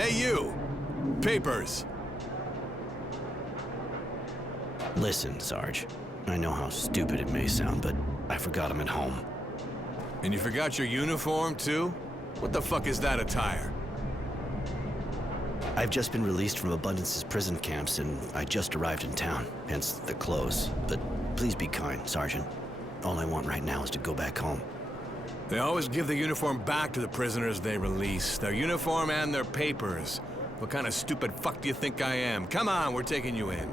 Hey, you! Papers! Listen, Sarge. I know how stupid it may sound, but I forgot him at home. And you forgot your uniform, too? What the fuck is that attire? I've just been released from Abundance's prison camps, and I just arrived in town, hence the clothes. But please be kind, Sergeant. All I want right now is to go back home. They always give the uniform back to the prisoners they release. Their uniform and their papers. What kind of stupid fuck do you think I am? Come on, we're taking you in.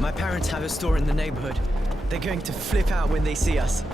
My parents have a store in the neighborhood. They're going to flip out when they see us.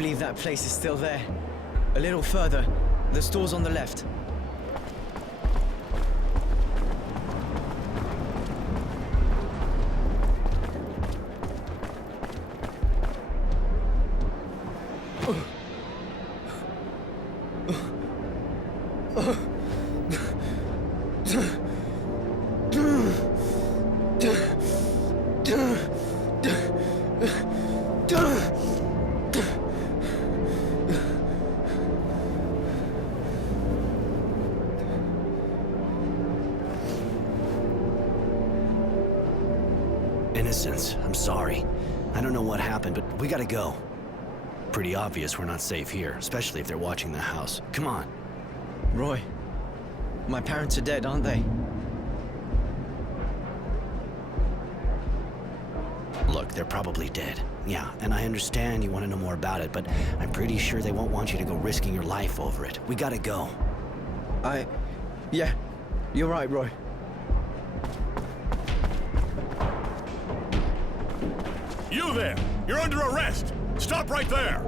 believe that place is still there. A little further, the store's on the left. Innocence, I'm sorry. I don't know what happened, but we gotta go. Pretty obvious we're not safe here, especially if they're watching the house. Come on. Roy, my parents are dead, aren't they? Look, they're probably dead. Yeah, and I understand you want to know more about it, but I'm pretty sure they won't want you to go risking your life over it. We gotta go. Yeah, you're right, Roy. You there! You're under arrest! Stop right there!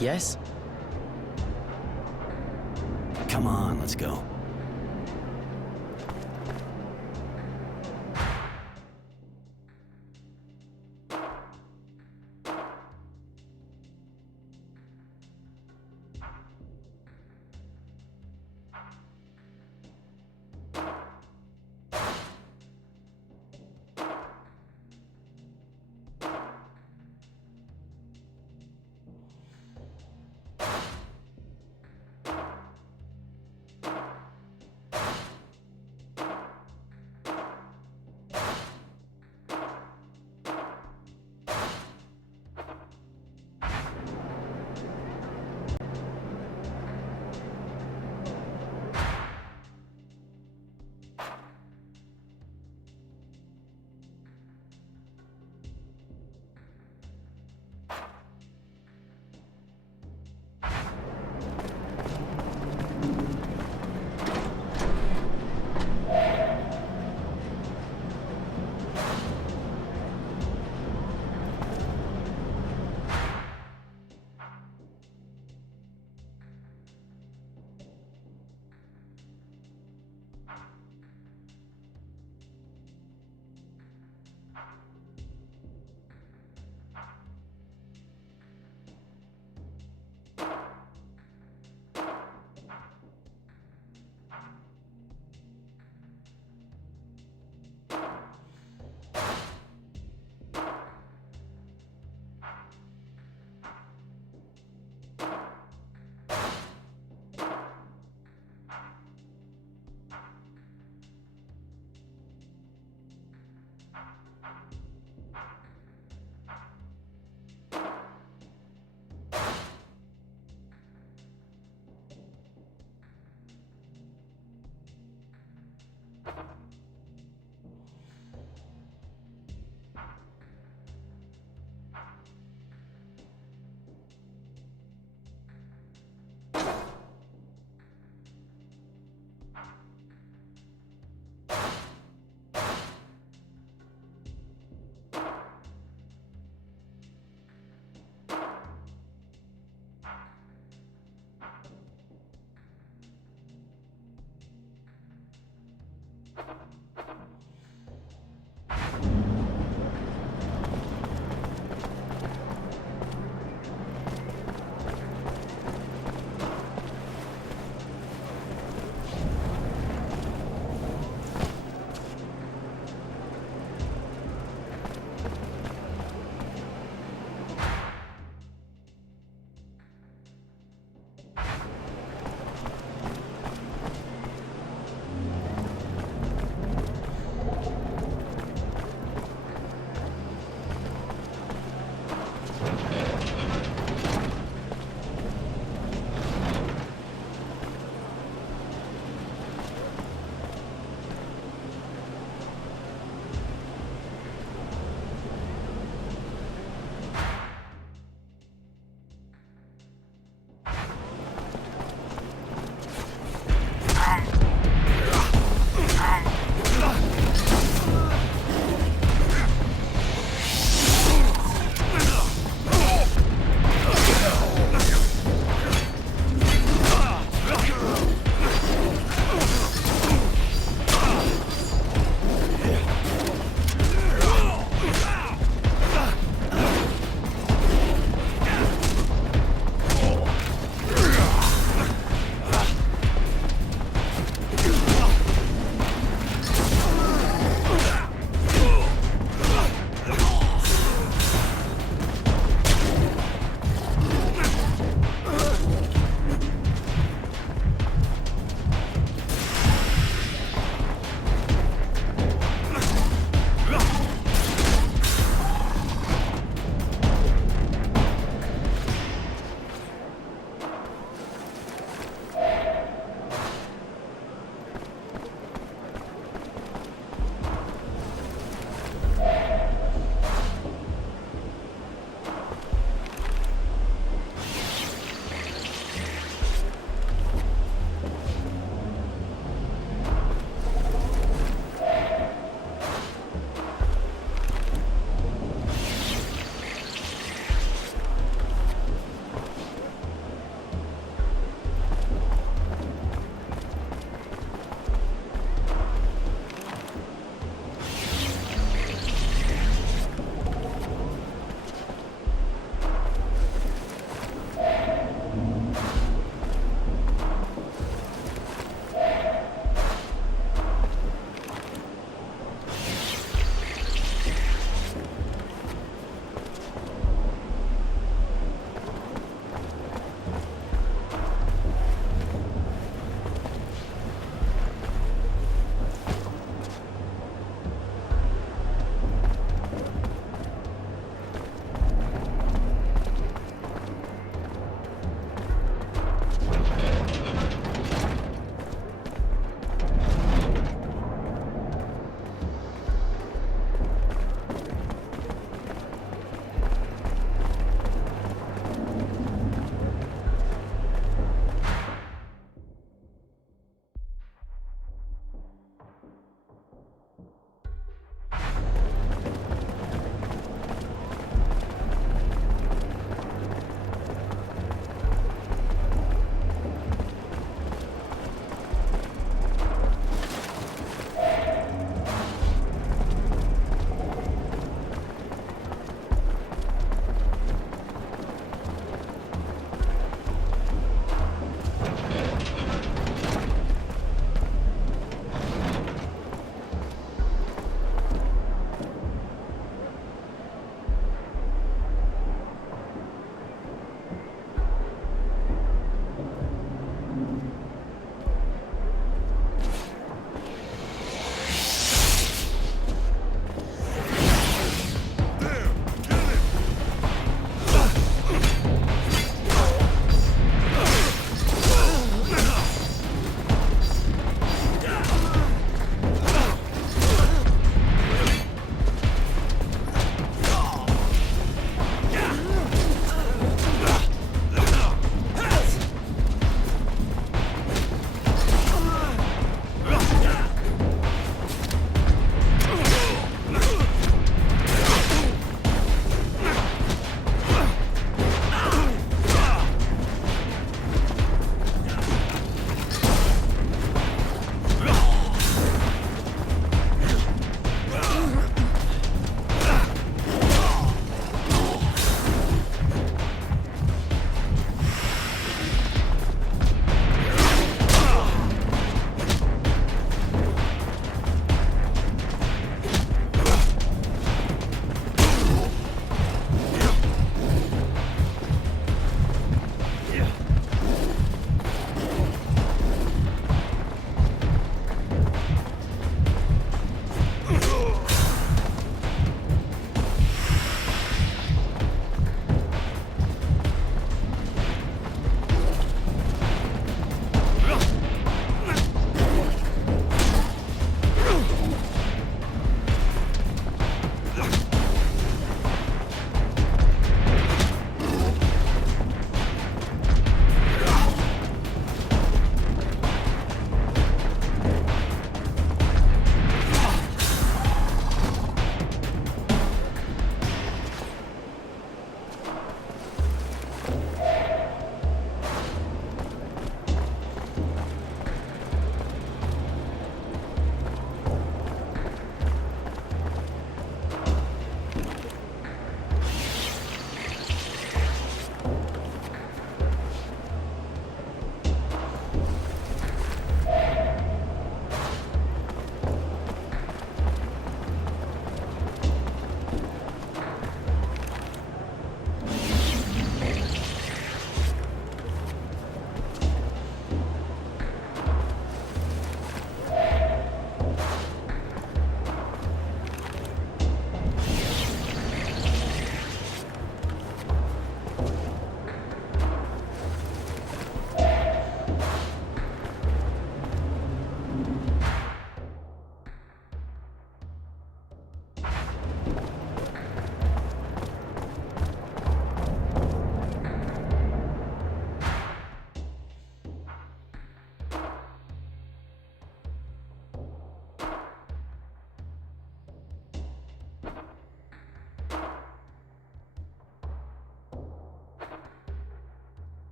Yes? Come on, let's go.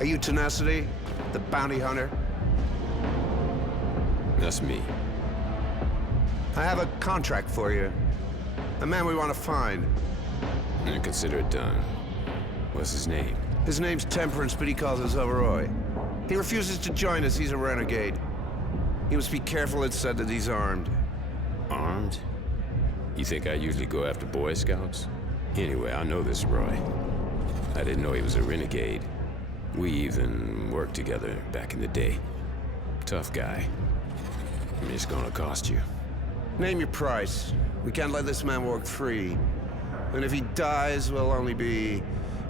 Are you Tenacity? The bounty hunter? That's me. I have a contract for you. A man we want to find. I consider it done. What's his name? His name's Temperance, but he calls us Overroy. He refuses to join us. He's a renegade. You must be careful, it's said that he's armed. Armed? You think I usually go after Boy Scouts? Anyway, I know this Roy. I didn't know he was a renegade. We even worked together back in the day. Tough guy. It's gonna cost you. Name your price. We can't let this man walk free. And if he dies, we'll only be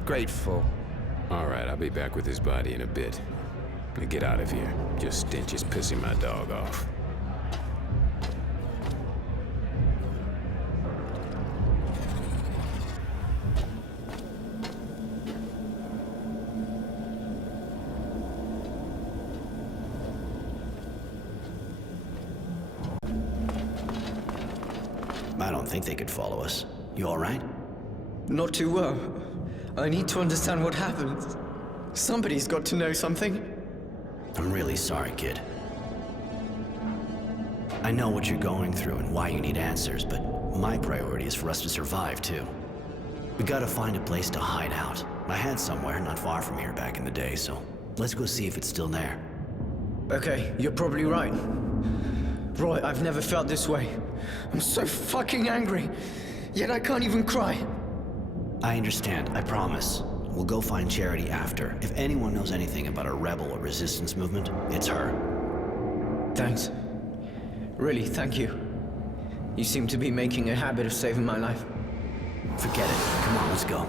grateful. All right, I'll be back with his body in a bit. Now get out of here. Your stench is pissing my dog off. I don't think they could follow us. You all right? Not too well. I need to understand what happened. Somebody's got to know something. I'm really sorry, kid. I know what you're going through and why you need answers, but my priority is for us to survive, too. We gotta find a place to hide out. I had somewhere not far from here back in the day, so let's go see if it's still there. Okay, you're probably right. Roy, I've never felt this way. I'm so fucking angry, yet I can't even cry. I understand, I promise. We'll go find Charity after. If anyone knows anything about a rebel or resistance movement, it's her. Thanks. Really, thank you. You seem to be making a habit of saving my life. Forget it. Come on, let's go.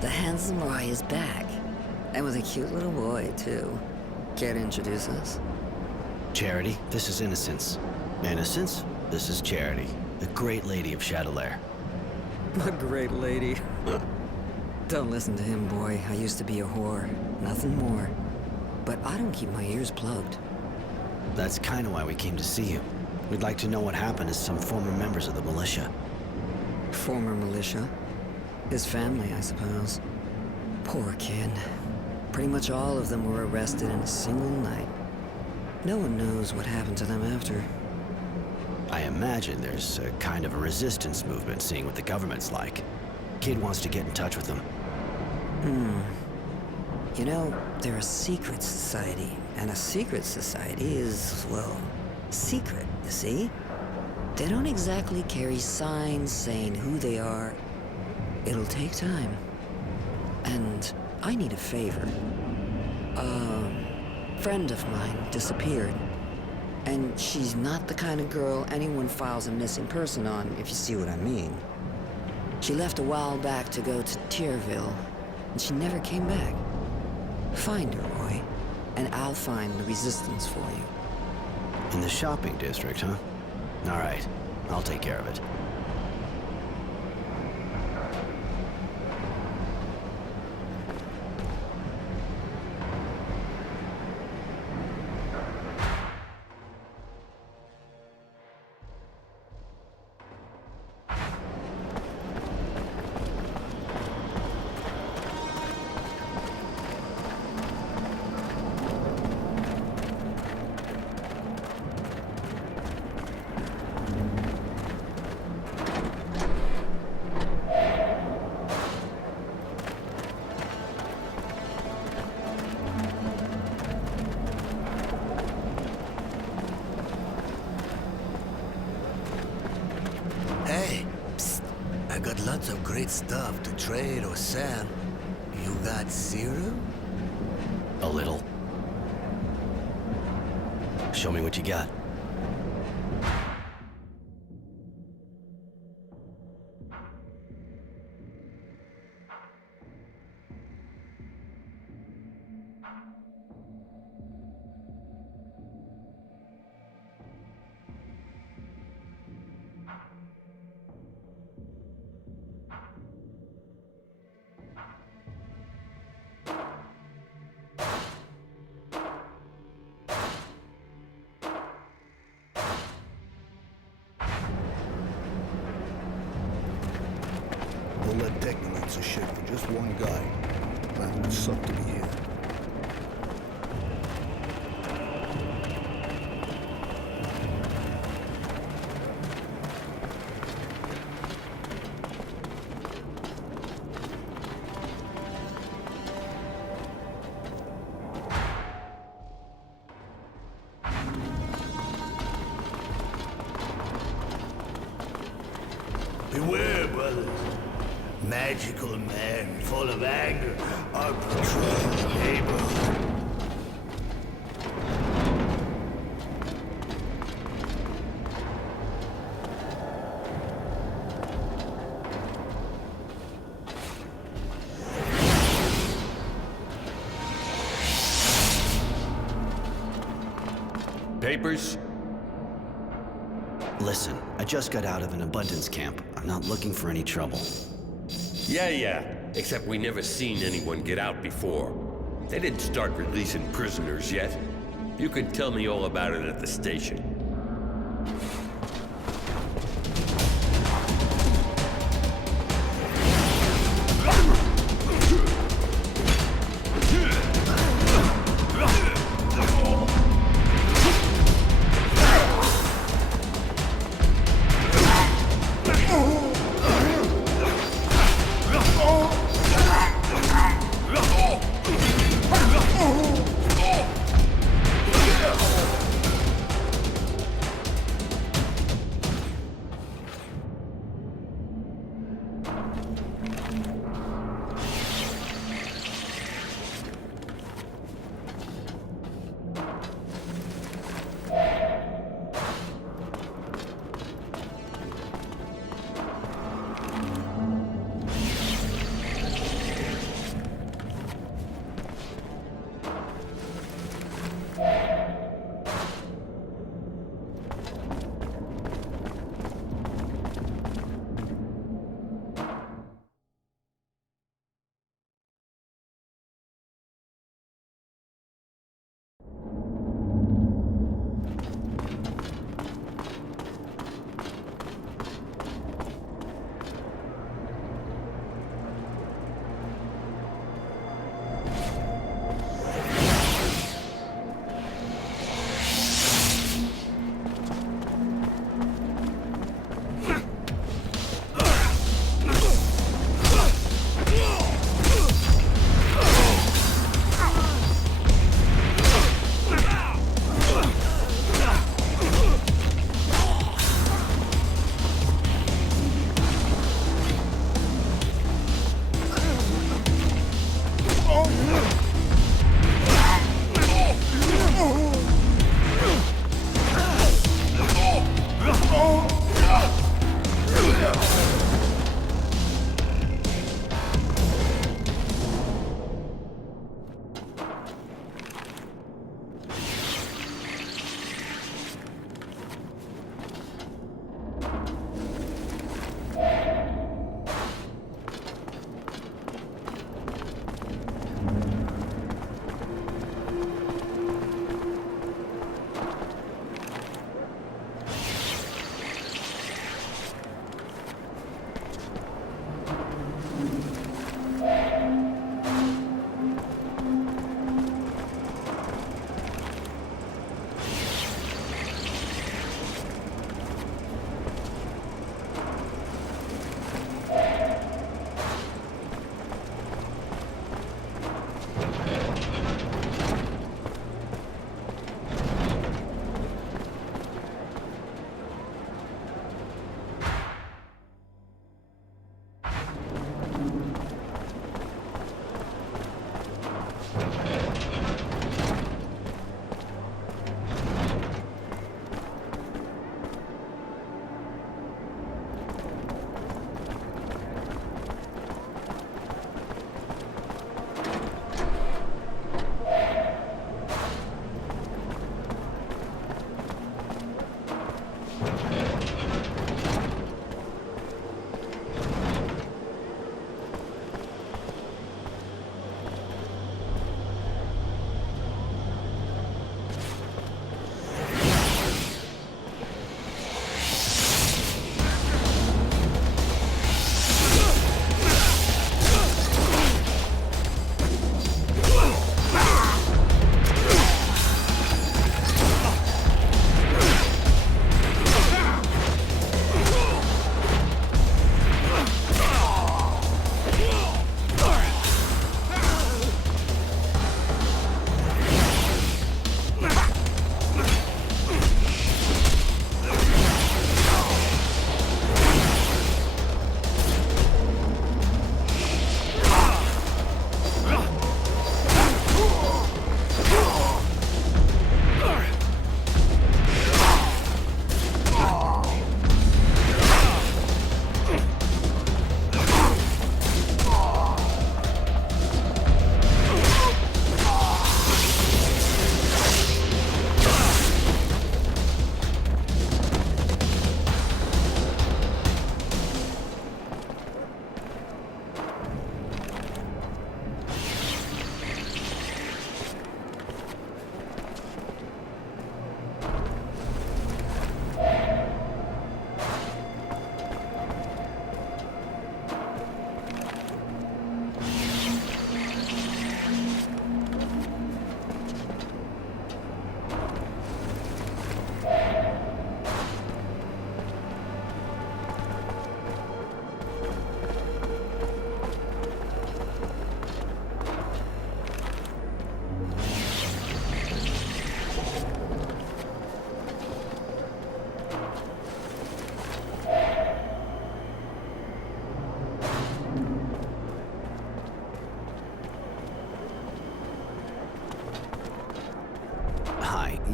The handsome Roy is back. And with a cute little boy, too. Care to introduce us? Charity, this is Innocence. Innocence, this is Charity, the great lady of Chatelaire. A great lady. Don't listen to him, boy. I used to be a whore. Nothing more. But I don't keep my ears plugged. That's kind of why we came to see you. We'd like to know what happened to some former members of the militia. Former militia? His family, I suppose. Poor kid. Pretty much all of them were arrested in a single night. No one knows what happened to them after. I imagine there's a kind of a resistance movement, seeing what the government's like. Kid wants to get in touch with them. You know, they're a secret society, and a secret society is, well, secret, you see? They don't exactly carry signs saying who they are. It'll take time. And I need a favor. A friend of mine disappeared. And she's not the kind of girl anyone files a missing person on, if you see what I mean. She left a while back to go to Tierville, and she never came back. Find her, Roy, and I'll find the resistance for you. In the shopping district, huh? All right, I'll take care of it. I got lots of great stuff to trade or sell. You got zero? A little. Show me what you got. We'll let Technomancer shit for just one guy. That would suck to be here. Beware, brothers. Magical men full of anger are patrolling the neighborhood. Papers? Listen, I just got out of an abundance camp. I'm not looking for any trouble. Yeah. Except we never seen anyone get out before. They didn't start releasing prisoners yet. You can tell me all about it at the station.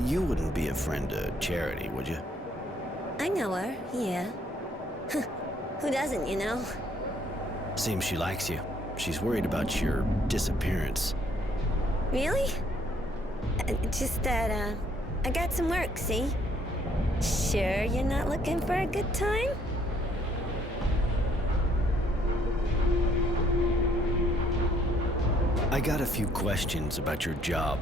you wouldn't be a friend to Charity, would you? I know her, yeah. Who doesn't, you know? Seems she likes you. She's worried about your disappearance. Really? Just that, I got some work, see? Sure you're not looking for a good time? I got a few questions about your job.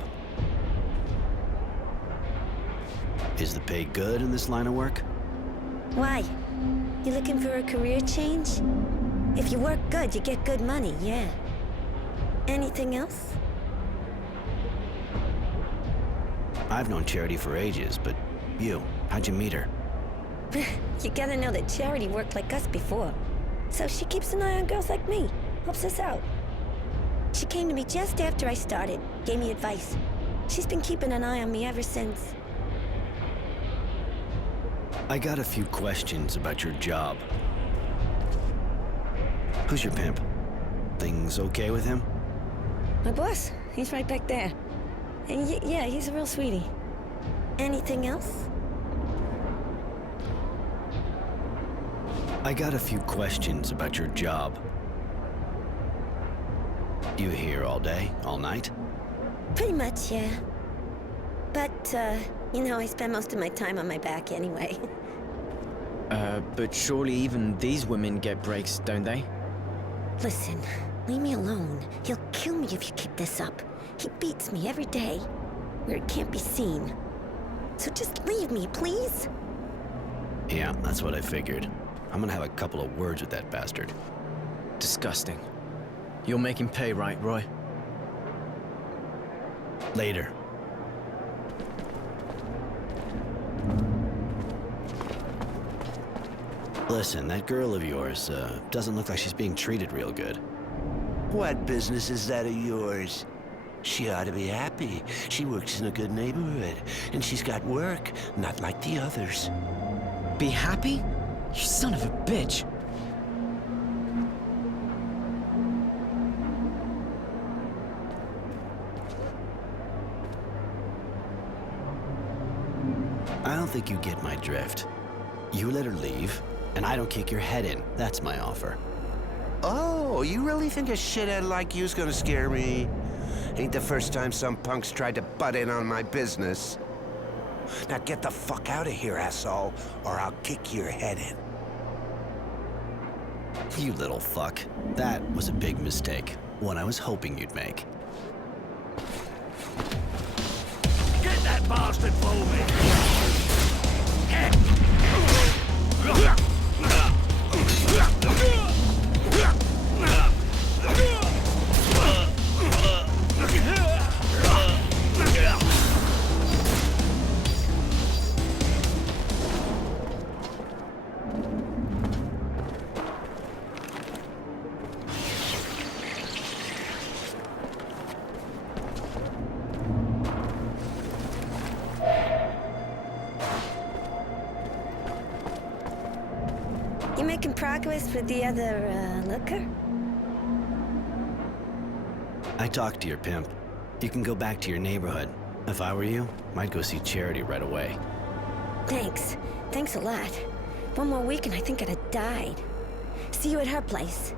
Is the pay good in this line of work? Why? You looking for a career change? If you work good, you get good money, yeah. Anything else? I've known Charity for ages, but you, how'd you meet her? You gotta know that Charity worked like us before. So she keeps an eye on girls like me, helps us out. She came to me just after I started, gave me advice. She's been keeping an eye on me ever since. I got a few questions about your job. Who's your pimp? Things okay with him? My boss, he's right back there. And yeah, he's a real sweetie. Anything else? I got a few questions about your job. You here all day, all night? Pretty much, yeah. But, you know, I spend most of my time on my back anyway. But surely even these women get breaks, don't they? Listen, leave me alone. He'll kill me if you keep this up. He beats me every day, where it can't be seen. So just leave me, please? Yeah, that's what I figured. I'm gonna have a couple of words with that bastard. Disgusting. You're making pay, right, Roy? Later. Listen, that girl of yours, doesn't look like she's being treated real good. What business is that of yours? She ought to be happy. She works in a good neighborhood, and she's got work, not like the others. Be happy? You son of a bitch. I don't think you get my drift. You let her leave, and I don't kick your head in. That's my offer. Oh, you really think a shithead like you's gonna scare me? Ain't the first time some punks tried to butt in on my business. Now get the fuck out of here, asshole, or I'll kick your head in. You little fuck. That was a big mistake. One I was hoping you'd make. Get that bastard for me! You making progress with the other, looker? I talked to your pimp. You can go back to your neighborhood. If I were you, I'd go see Charity right away. Thanks. Thanks a lot. One more week and I think I'd have died. See you at her place.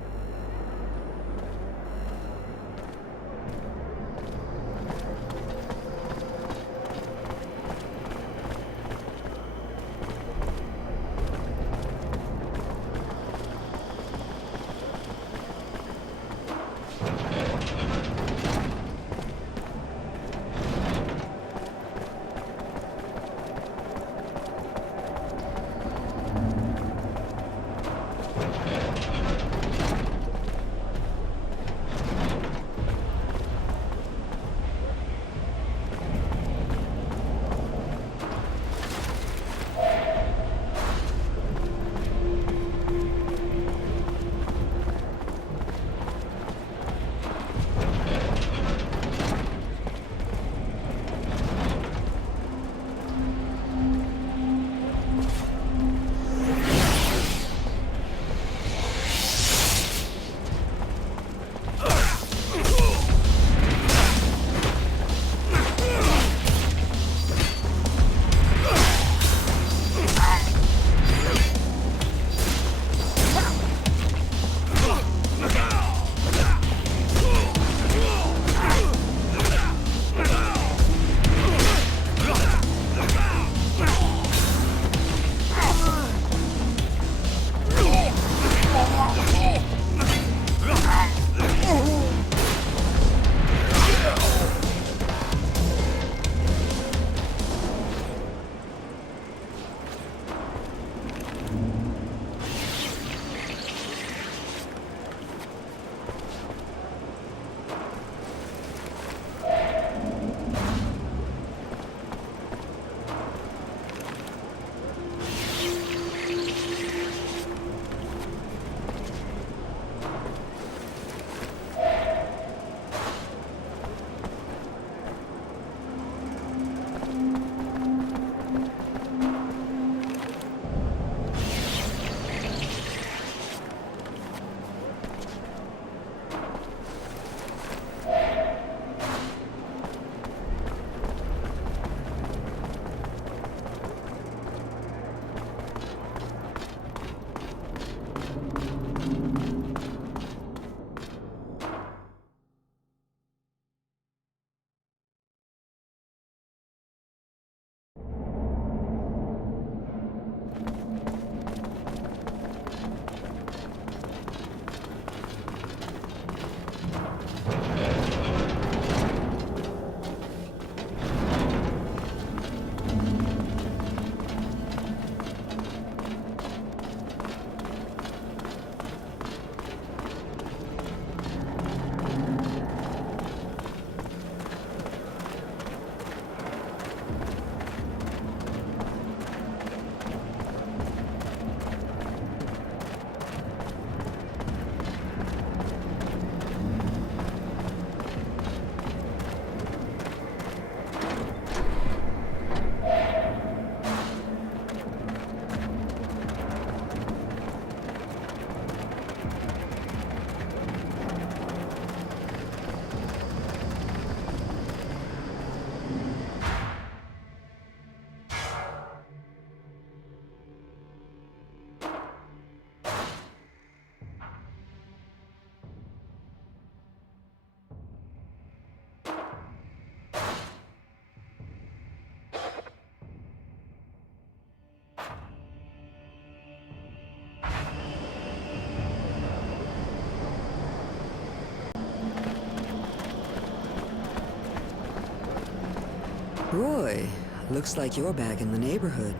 Roy, looks like you're back in the neighborhood.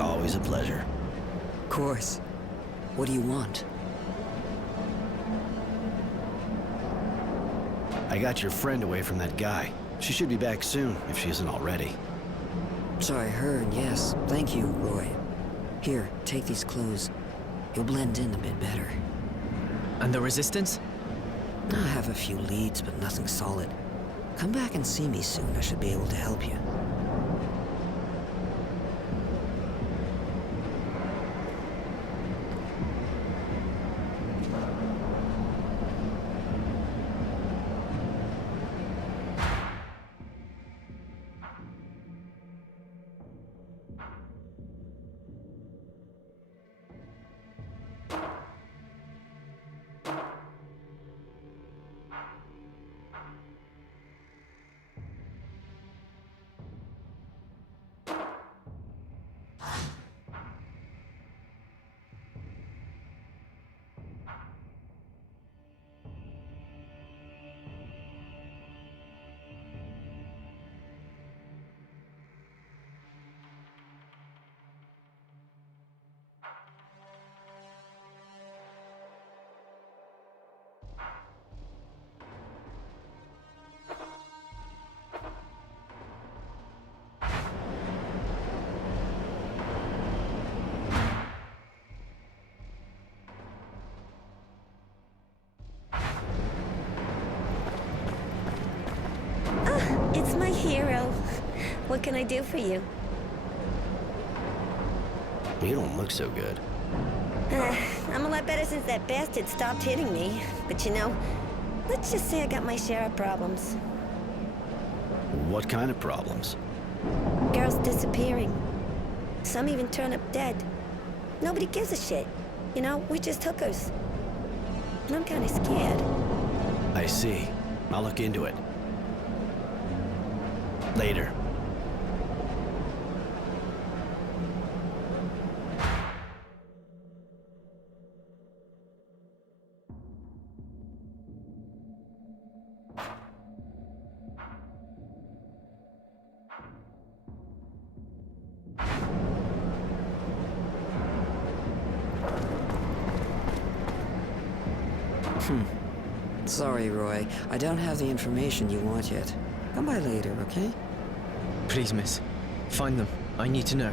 Always a pleasure. Of course. What do you want? I got your friend away from that guy. She should be back soon, if she isn't already. So I heard, yes. Thank you, Roy. Here, take these clothes. You'll blend in a bit better. And the resistance? I have a few leads, but nothing solid. Come back and see me soon. I should be able to help you. It's my hero. What can I do for you? You don't look so good. I'm a lot better since that bastard stopped hitting me. But you know, let's just say I got my share of problems. What kind of problems? Girls disappearing. Some even turn up dead. Nobody gives a shit. You know, we're just hookers. And I'm kind of scared. I see. I'll look into it. Later. Sorry, Roy. I don't have the information you want yet. Come by later, okay? Please, miss. Find them. I need to know.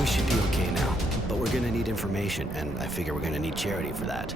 We should be okay now, but we're gonna need information, and I figure we're gonna need Charity for that.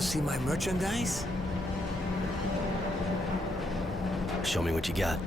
See my merchandise? Show me what you got.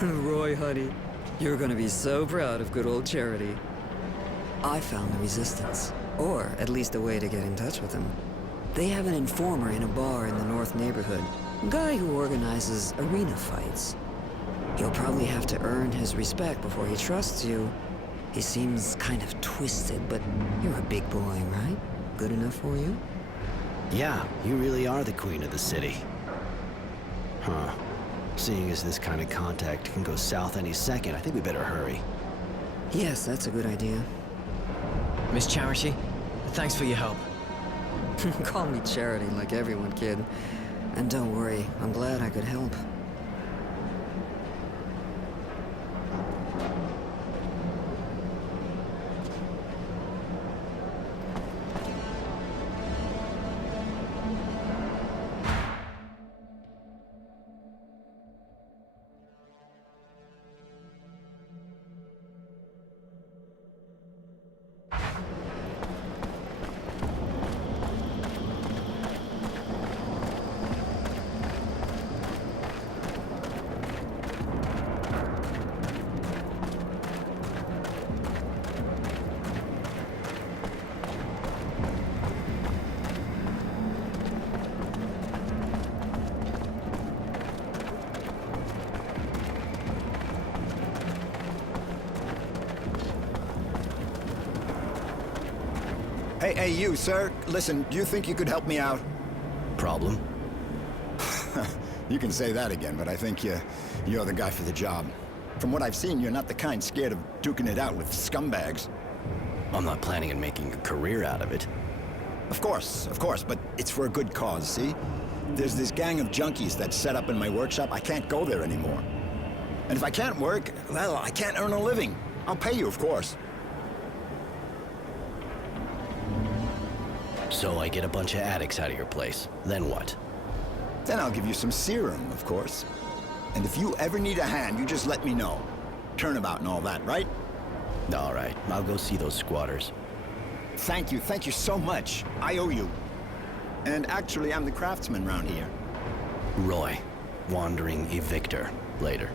Roy, honey, you're gonna be so proud of good old Charity. I found the Resistance, or at least a way to get in touch with them. They have an informer in a bar in the North neighborhood, a guy who organizes arena fights. You'll probably have to earn his respect before he trusts you. He seems kind of twisted, but you're a big boy, right? Good enough for you? Yeah, you really are the queen of the city. Huh. Seeing as this kind of contact can go south any second, I think we better hurry. Yes, that's a good idea. Miss Charity, thanks for your help. Call me Charity like everyone, kid. And don't worry, I'm glad I could help. Hey, you, sir. Listen, do you think you could help me out? Problem? You can say that again, but I think you're the guy for the job. From what I've seen, you're not the kind scared of duking it out with scumbags. I'm not planning on making a career out of it. Of course, but it's for a good cause, see? There's this gang of junkies that's set up in my workshop. I can't go there anymore. And if I can't work, well, I can't earn a living. I'll pay you, of course. So I get a bunch of addicts out of your place. Then what? Then I'll give you some serum, of course. And if you ever need a hand, you just let me know. Turnabout and all that, right? All right, I'll go see those squatters. Thank you so much. I owe you. And actually, I'm the craftsman round here. Roy, wandering evictor. Later.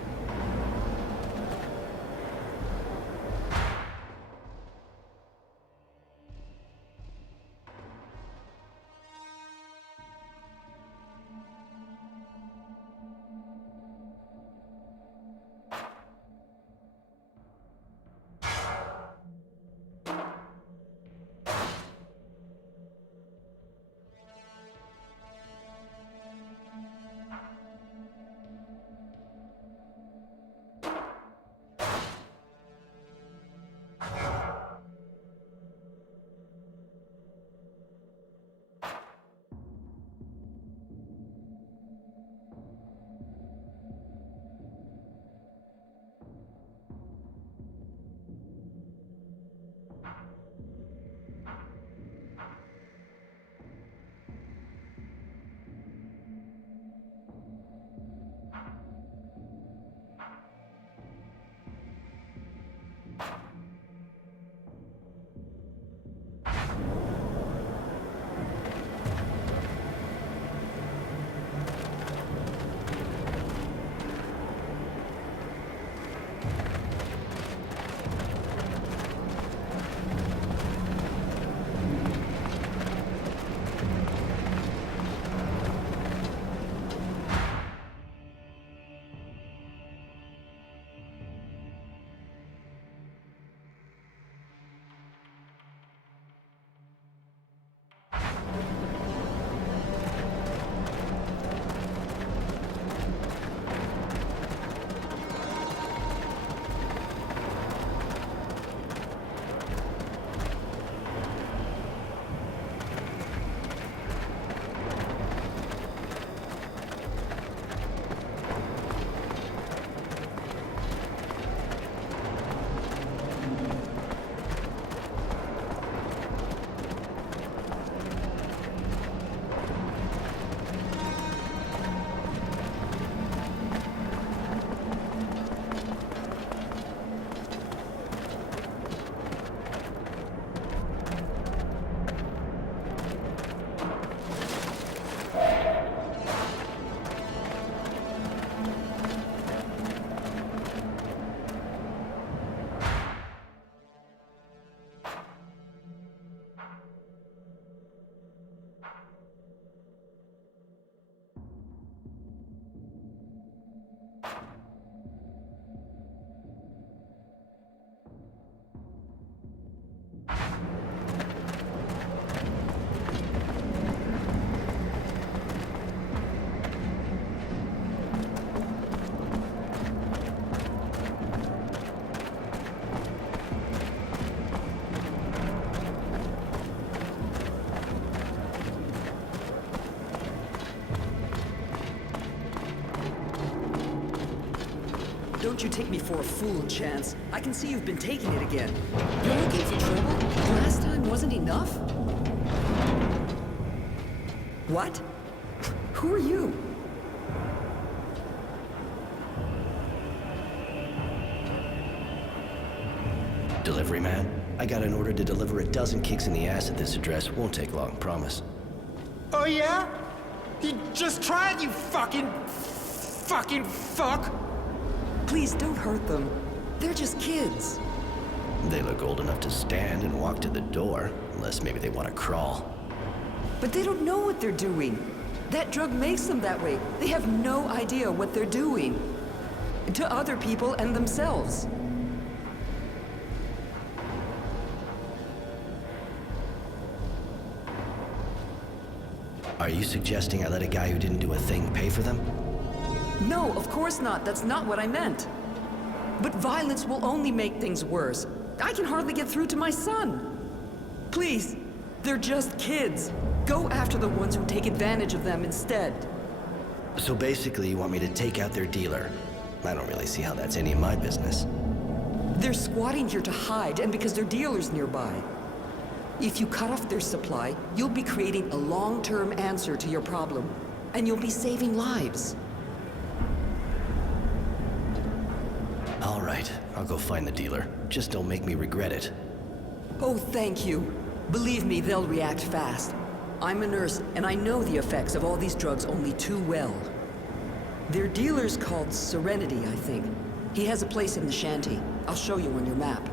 Don't you take me for a fool, Chance. I can see you've been taking it again. You're looking for trouble? Last time wasn't enough? What? Who are you? Delivery man? I got an order to deliver a dozen kicks in the ass at this address. Won't take long, promise. Oh yeah? He just tried, you fucking fuck! Please don't hurt them. They're just kids. They look old enough to stand and walk to the door, unless maybe they want to crawl. But they don't know what they're doing. That drug makes them that way. They have no idea what they're doing. To other people and themselves. Are you suggesting I let a guy who didn't do a thing pay for them? No, of course not. That's not what I meant. But violence will only make things worse. I can hardly get through to my son. Please, they're just kids. Go after the ones who take advantage of them instead. So basically, you want me to take out their dealer? I don't really see how that's any of my business. They're squatting here to hide, and because their dealer's nearby. If you cut off their supply, you'll be creating a long-term answer to your problem. And you'll be saving lives. All right, I'll go find the dealer. Just don't make me regret it. Oh, thank you. Believe me, they'll react fast. I'm a nurse, and I know the effects of all these drugs only too well. Their dealer's called Serenity, I think. He has a place in the shanty. I'll show you on your map.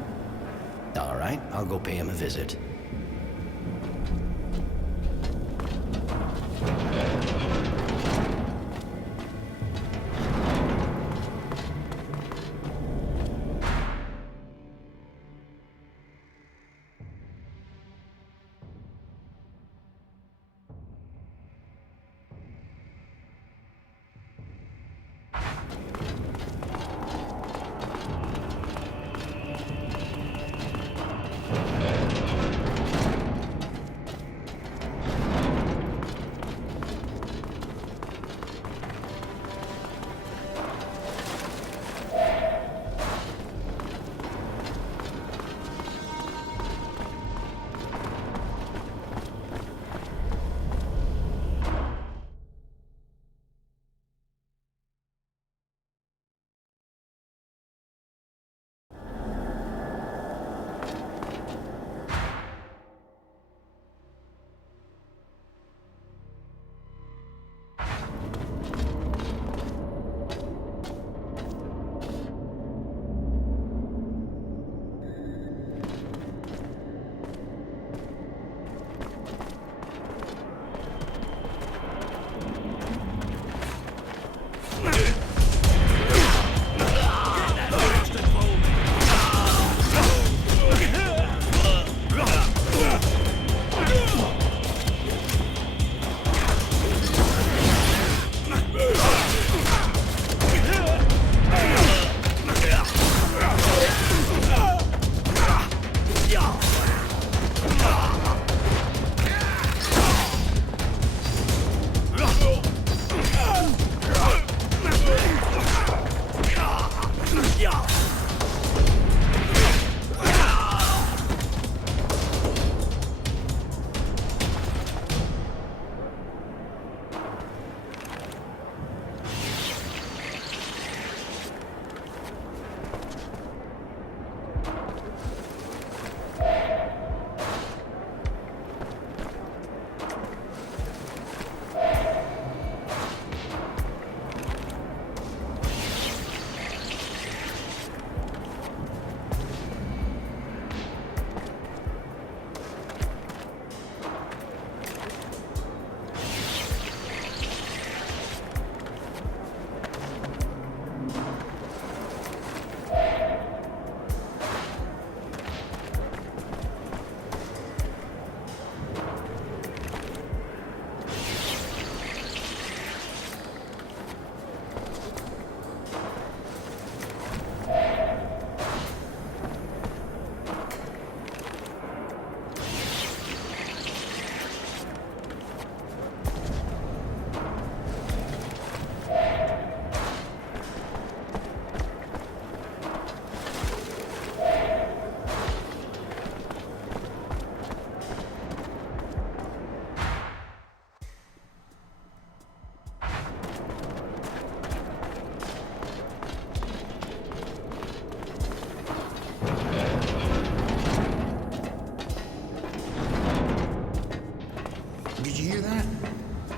All right, I'll go pay him a visit.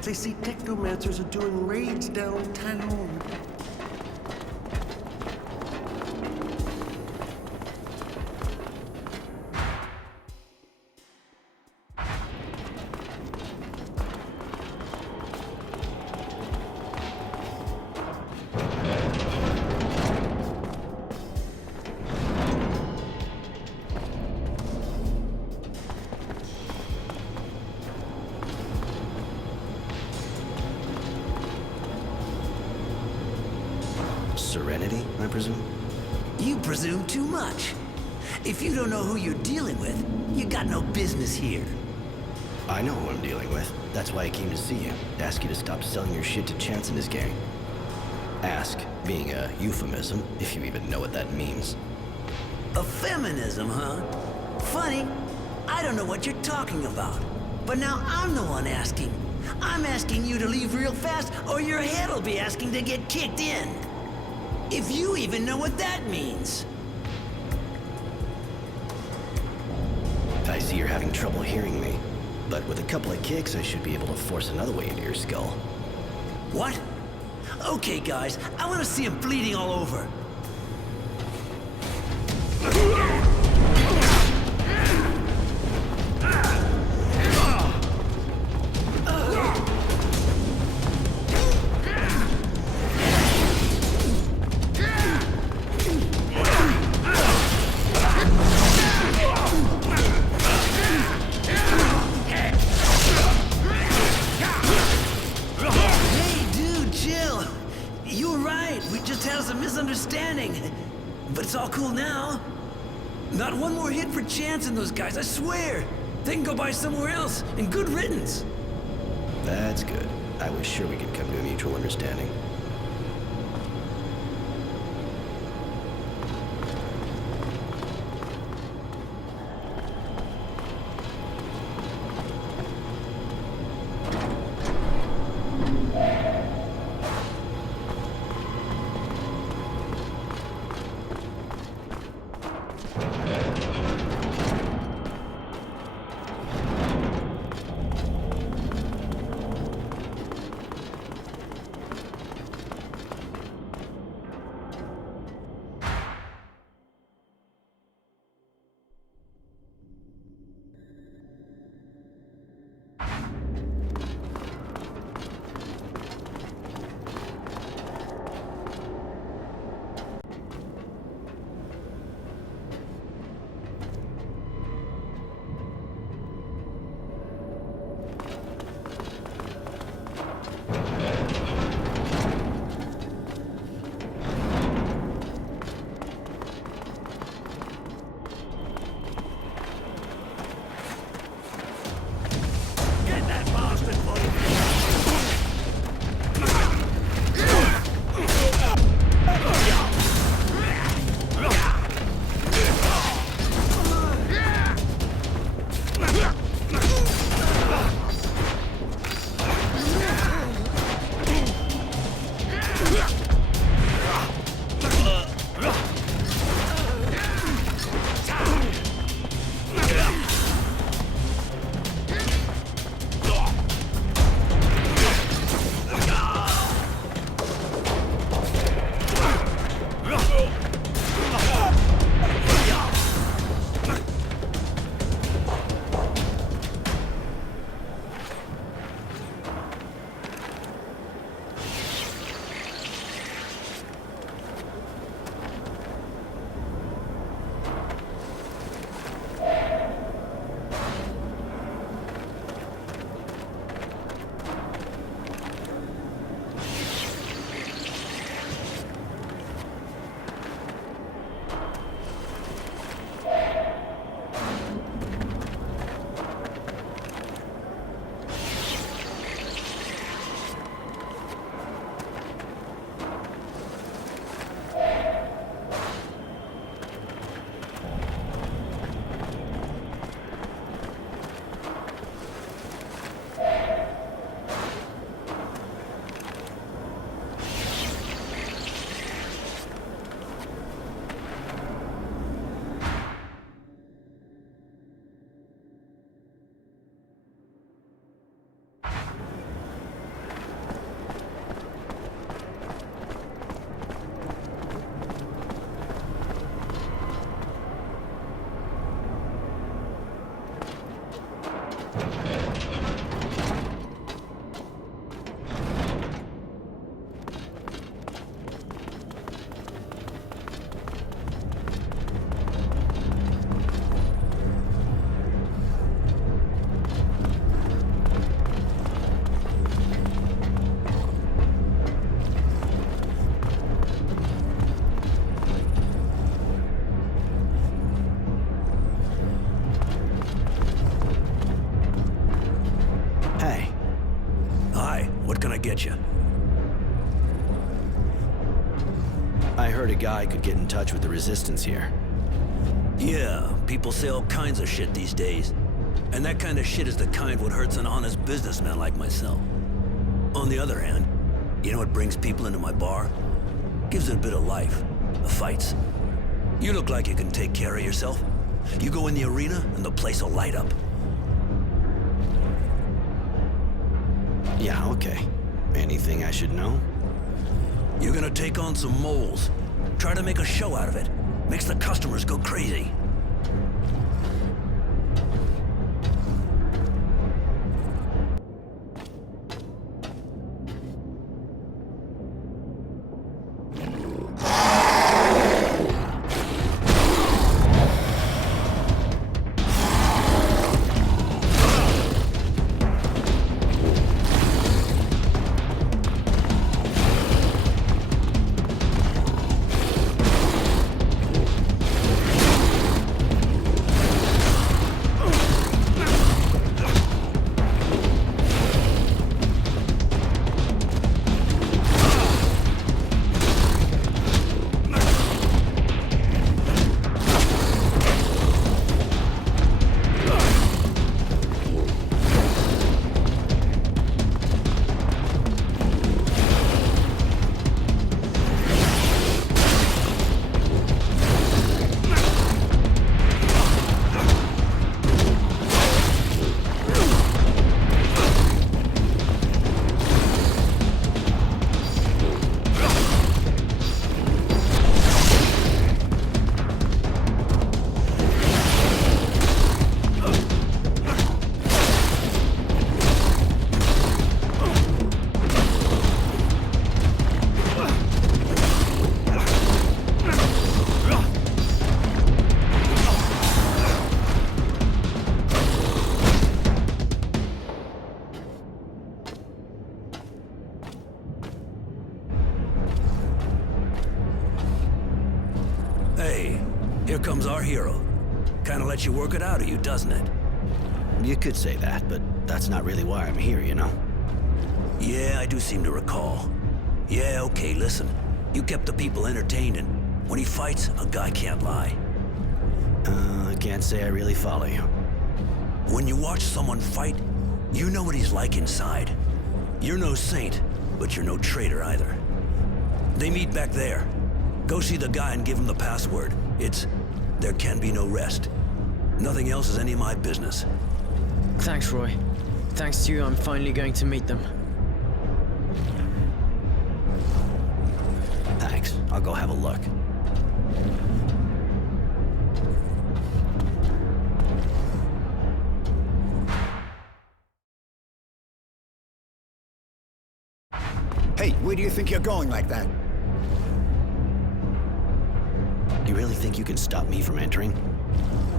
They say technomancers are doing raids downtown. Serenity, I presume? You presume too much. If you don't know who you're dealing with, you got no business here. I know who I'm dealing with. That's why I came to see you. To ask you to stop selling your shit to Chance and his gang. Ask being a euphemism, if you even know what that means. A feminism, huh? Funny. I don't know what you're talking about. But now I'm the one asking. I'm asking you to leave real fast, or your head'll be asking to get kicked in. If you even know what that means. I see you're having trouble hearing me. But with a couple of kicks, I should be able to force another way into your skull. What? Okay, guys, I want to see him bleeding all over. But it's all cool now. Not one more hit for Chance and those guys, I swear. They can go by somewhere else, and good riddance. That's good. I was sure we could come to a mutual understanding. heard a guy could get in touch with the resistance here. Yeah, people say all kinds of shit these days. And that kind of shit is the kind what hurts an honest businessman like myself. On the other hand, you know what brings people into my bar? Gives it a bit of life. The fights. You look like you can take care of yourself. You go in the arena and the place will light up. Yeah, okay. Anything I should know? You're gonna take on some moles. Try to make a show out of it. Makes the customers go crazy. Here comes our hero. Kinda lets you work it out of you, doesn't it? You could say that, but that's not really why I'm here, you know? Yeah, I do seem to recall. Yeah, okay, listen. You kept the people entertained, and when he fights, a guy can't lie. I can't say I really follow you. When you watch someone fight, you know what he's like inside. You're no saint, but you're no traitor either. They meet back there. Go see the guy and give him the password. It's, there can be no rest. Nothing else is any of my business. Thanks, Roy. Thanks to you, I'm finally going to meet them. Thanks. I'll go have a look. Hey, where do you think you're going like that? You really think you can stop me from entering?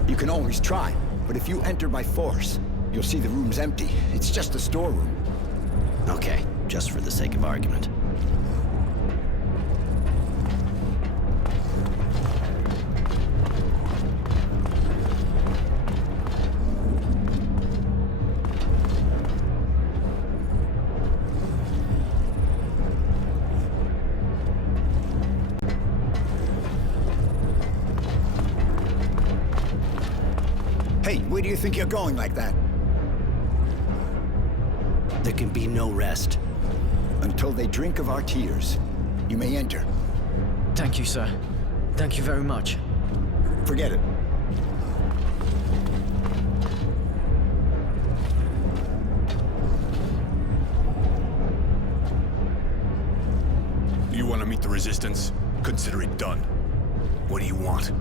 You can always try, but if you enter by force, you'll see the room's empty. It's just a storeroom. Okay, just for the sake of argument. Hey, where do you think you're going like that? There can be no rest. Until they drink of our tears. You may enter. Thank you, sir. Thank you very much. Forget it. You want to meet the Resistance? Consider it done. What do you want?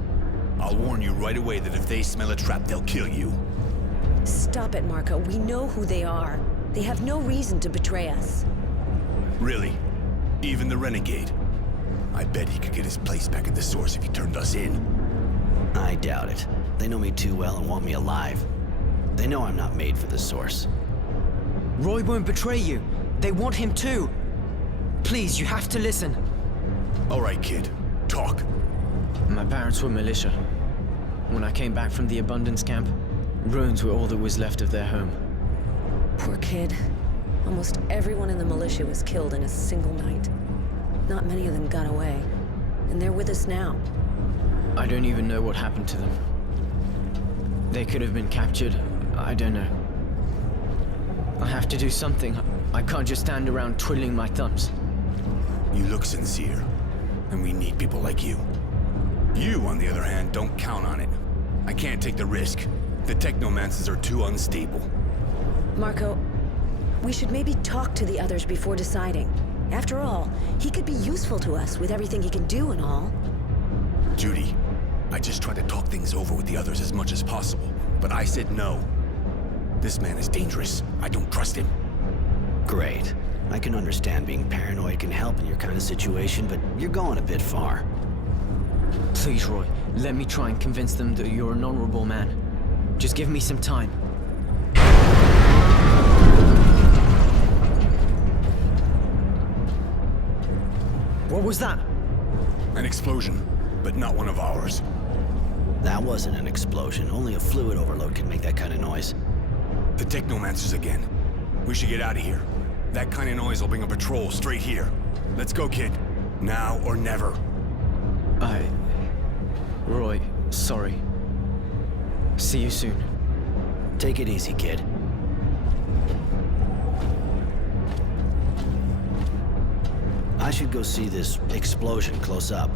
I'll warn you right away that if they smell a trap, they'll kill you. Stop it, Marco. We know who they are. They have no reason to betray us. Really? Even the Renegade? I bet he could get his place back at the Source if he turned us in. I doubt it. They know me too well and want me alive. They know I'm not made for the Source. Roy won't betray you. They want him too. Please, you have to listen. All right, kid. Talk. My parents were militia. When I came back from the Abundance camp, ruins were all that was left of their home. Poor kid. Almost everyone in the militia was killed in a single night. Not many of them got away. and they're with us now. I don't even know what happened to them. They could have been captured. I don't know. I have to do something. I can't just stand around twiddling my thumbs. You look sincere, and we need people like you. You, on the other hand, don't count on it. I can't take the risk. The technomancers are too unstable. Marco, we should maybe talk to the others before deciding. After all, he could be useful to us with everything he can do and all. Judy, I just tried to talk things over with the others as much as possible, but I said no. This man is dangerous. I don't trust him. Great. I can understand being paranoid can help in your kind of situation, but you're going a bit far. Please, Roy, let me try and convince them that you're an honorable man. Just give me some time. What was that? An explosion, but not one of ours. That wasn't an explosion. Only a fluid overload can make that kind of noise. The technomancers again. We should get out of here. That kind of noise will bring a patrol straight here. Let's go, kid. Now or never. Roy, sorry. See you soon. Take it easy, kid. I should go see this explosion close up.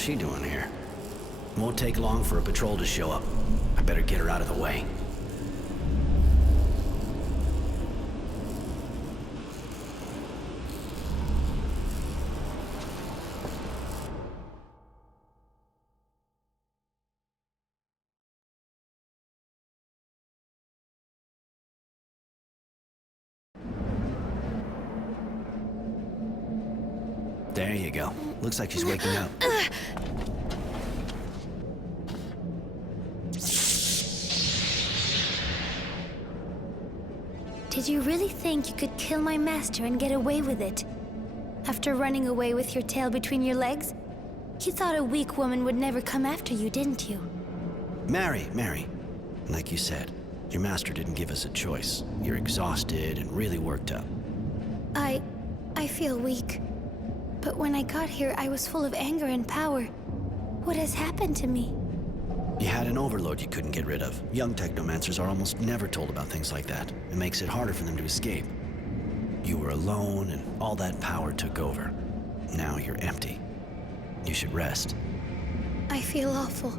hell's she doing here? Won't take long for a patrol to show up. I better get her out of the way. There you go. Looks like she's waking up. Did you really think you could kill my master and get away with it? After running away with your tail between your legs? You thought a weak woman would never come after you, didn't you? Mary. Like you said, your master didn't give us a choice. You're exhausted and really worked up. I feel weak. But when I got here, I was full of anger and power. What has happened to me? You had an overload you couldn't get rid of. Young technomancers are almost never told about things like that. It makes it harder for them to escape. You were alone, and all that power took over. Now you're empty. You should rest. I feel awful.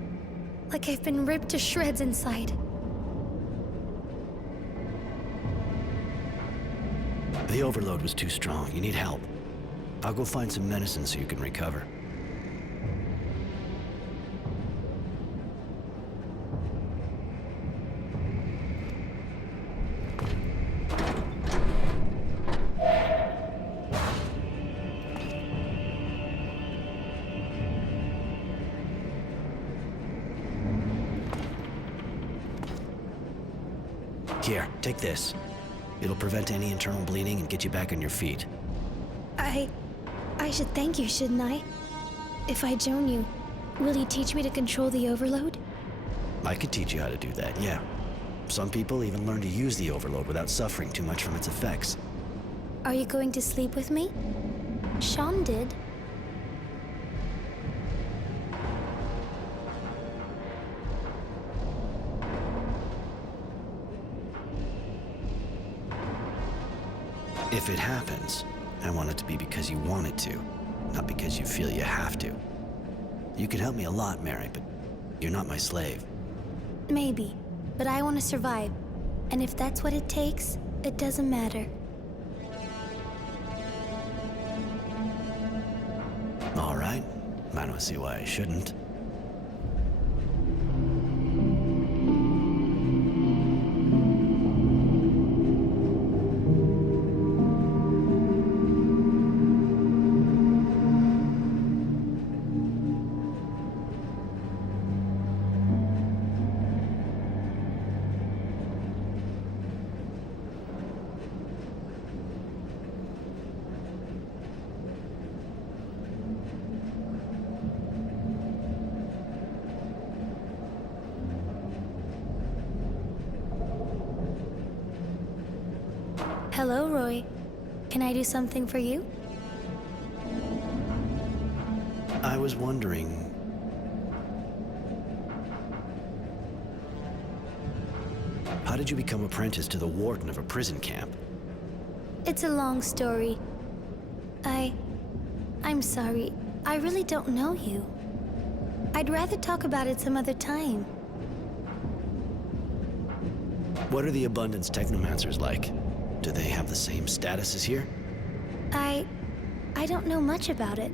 Like I've been ripped to shreds inside. The overload was too strong. You need help. I'll go find some medicine so you can recover. Here, take this. It'll prevent any internal bleeding and get you back on your feet. I should thank you, shouldn't I? If I join you, will you teach me to control the overload? I could teach you how to do that, yeah. Some people even learn to use the overload without suffering too much from its effects. Are you going to sleep with me? Sean did. If it happens, I want it to be because you want it to, not because you feel you have to. You can help me a lot, Mary, but you're not my slave. Maybe, but I want to survive. And if that's what it takes, it doesn't matter. All right. I don't see why I shouldn't. Hello, Roy. Can I do something for you? I was wondering... How did you become apprentice to the warden of a prison camp? It's a long story. I'm sorry. I really don't know you. I'd rather talk about it some other time. What are the Abundance Technomancers like? Do they have the same status as here? I don't know much about it.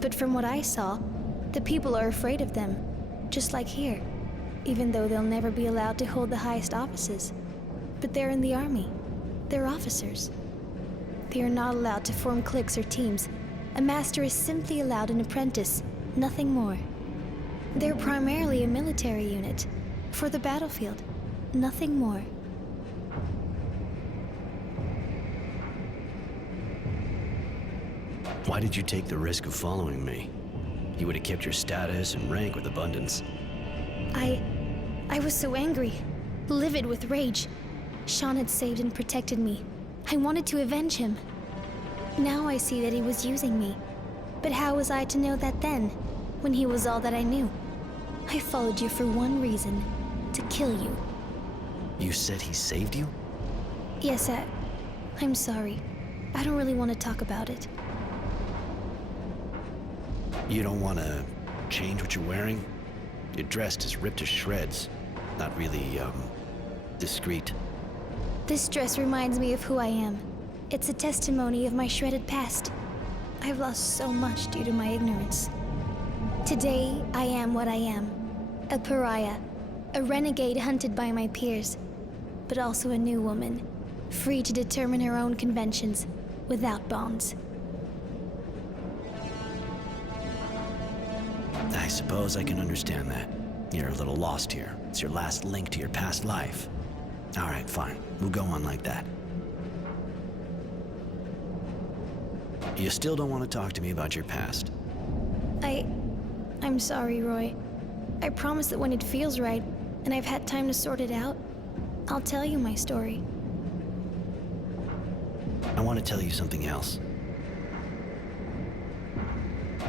But from what I saw, the people are afraid of them, just like here, even though they'll never be allowed to hold the highest offices. But they're in the army. They're officers. They are not allowed to form cliques or teams. A master is simply allowed an apprentice, nothing more. They're primarily a military unit, for the battlefield, nothing more. Why did you take the risk of following me? You would have kept your status and rank with Abundance. I was so angry, livid with rage. Sean had saved and protected me. I wanted to avenge him. Now I see that he was using me. But how was I to know that then, when he was all that I knew? I followed you for one reason, to kill you. You said he saved you? Yes, I'm sorry. I don't really want to talk about it. You don't want to change what you're wearing? You're dressed as ripped to shreds. Not really, discreet. This dress reminds me of who I am. It's a testimony of my shredded past. I've lost so much due to my ignorance. Today, I am what I am. A pariah. A renegade hunted by my peers. But also a new woman. Free to determine her own conventions, without bonds. I suppose I can understand that. You're a little lost here. It's your last link to your past life. All right, fine. We'll go on like that. You still don't want to talk to me about your past? I'm sorry, Roy. I promise that when it feels right, and I've had time to sort it out, I'll tell you my story. I want to tell you something else.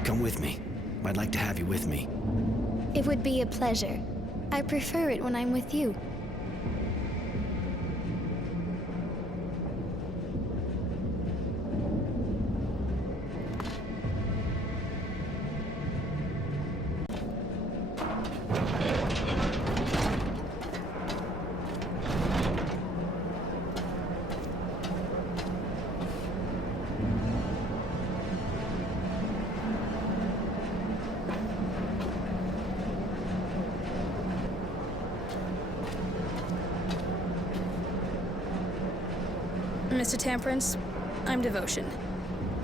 Come with me. I'd like to have you with me. It would be a pleasure. I prefer it when I'm with you. Mr. Temperance, I'm Devotion.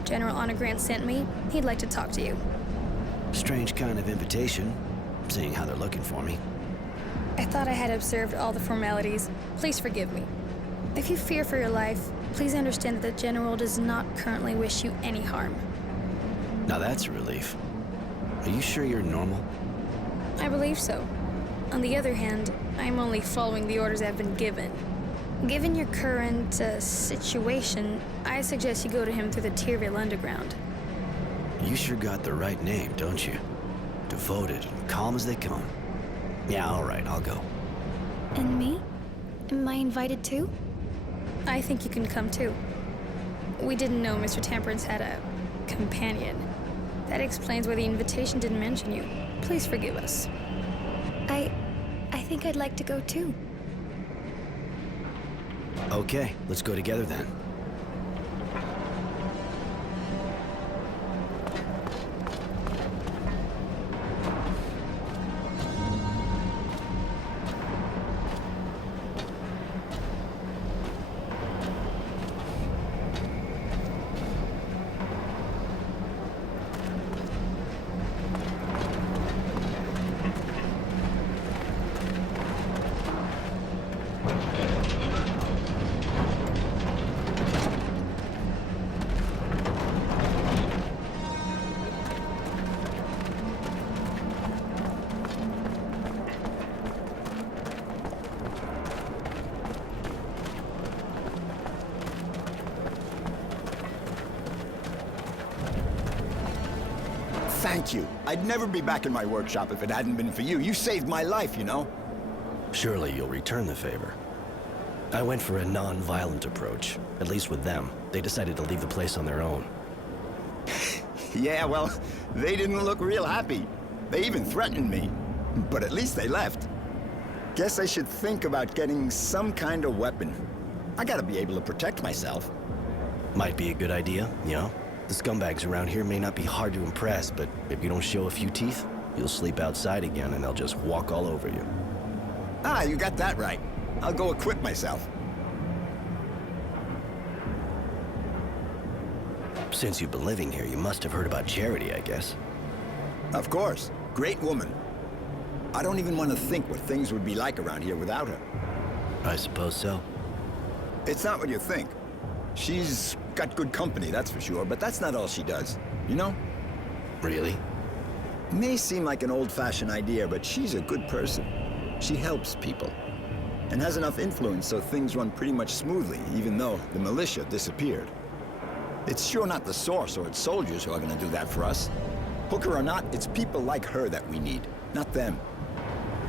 General Honor Grant sent me. He'd like to talk to you. Strange kind of invitation, seeing how they're looking for me. I thought I had observed all the formalities. Please forgive me. If you fear for your life, please understand that the General does not currently wish you any harm. Now that's a relief. Are you sure you're normal? I believe so. On the other hand, I'm only following the orders I've been given. Given your current situation, I suggest you go to him through the Tyrville Underground. You sure got the right name, don't you? Devoted and calm as they come. Yeah, all right, I'll go. And me? Am I invited too? I think you can come too. We didn't know Mr. Temperance had a companion. That explains why the invitation didn't mention you. Please forgive us. I think I'd like to go too. Okay, let's go together then. Thank you. I'd never be back in my workshop if it hadn't been for you. You saved my life, you know? Surely you'll return the favor. I went for a non-violent approach, at least with them. They decided to leave the place on their own. Yeah, well, they didn't look real happy. They even threatened me. But at least they left. Guess I should think about getting some kind of weapon. I gotta be able to protect myself. Might be a good idea, you know? The scumbags around here may not be hard to impress, but if you don't show a few teeth, you'll sleep outside again and they'll just walk all over you. Ah, you got that right. I'll go equip myself. Since you've been living here, you must have heard about Charity, I guess. Of course. Great woman. I don't even want to think what things would be like around here without her. I suppose so. It's not what you think. She's got good company, that's for sure, but that's not all she does, you know? Really? May seem like an old-fashioned idea, but she's a good person. She helps people, and has enough influence so things run pretty much smoothly, even though the militia disappeared. It's sure not the Source or its soldiers who are gonna do that for us. Hooker or not, it's people like her that we need, not them.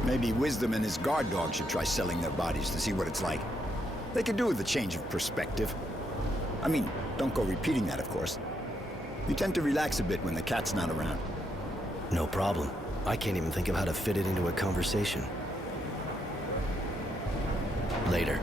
Maybe Wisdom and his guard dog should try selling their bodies to see what it's like. They could do with a change of perspective. I mean, don't go repeating that, of course. You tend to relax a bit when the cat's not around. No problem. I can't even think of how to fit it into a conversation. Later.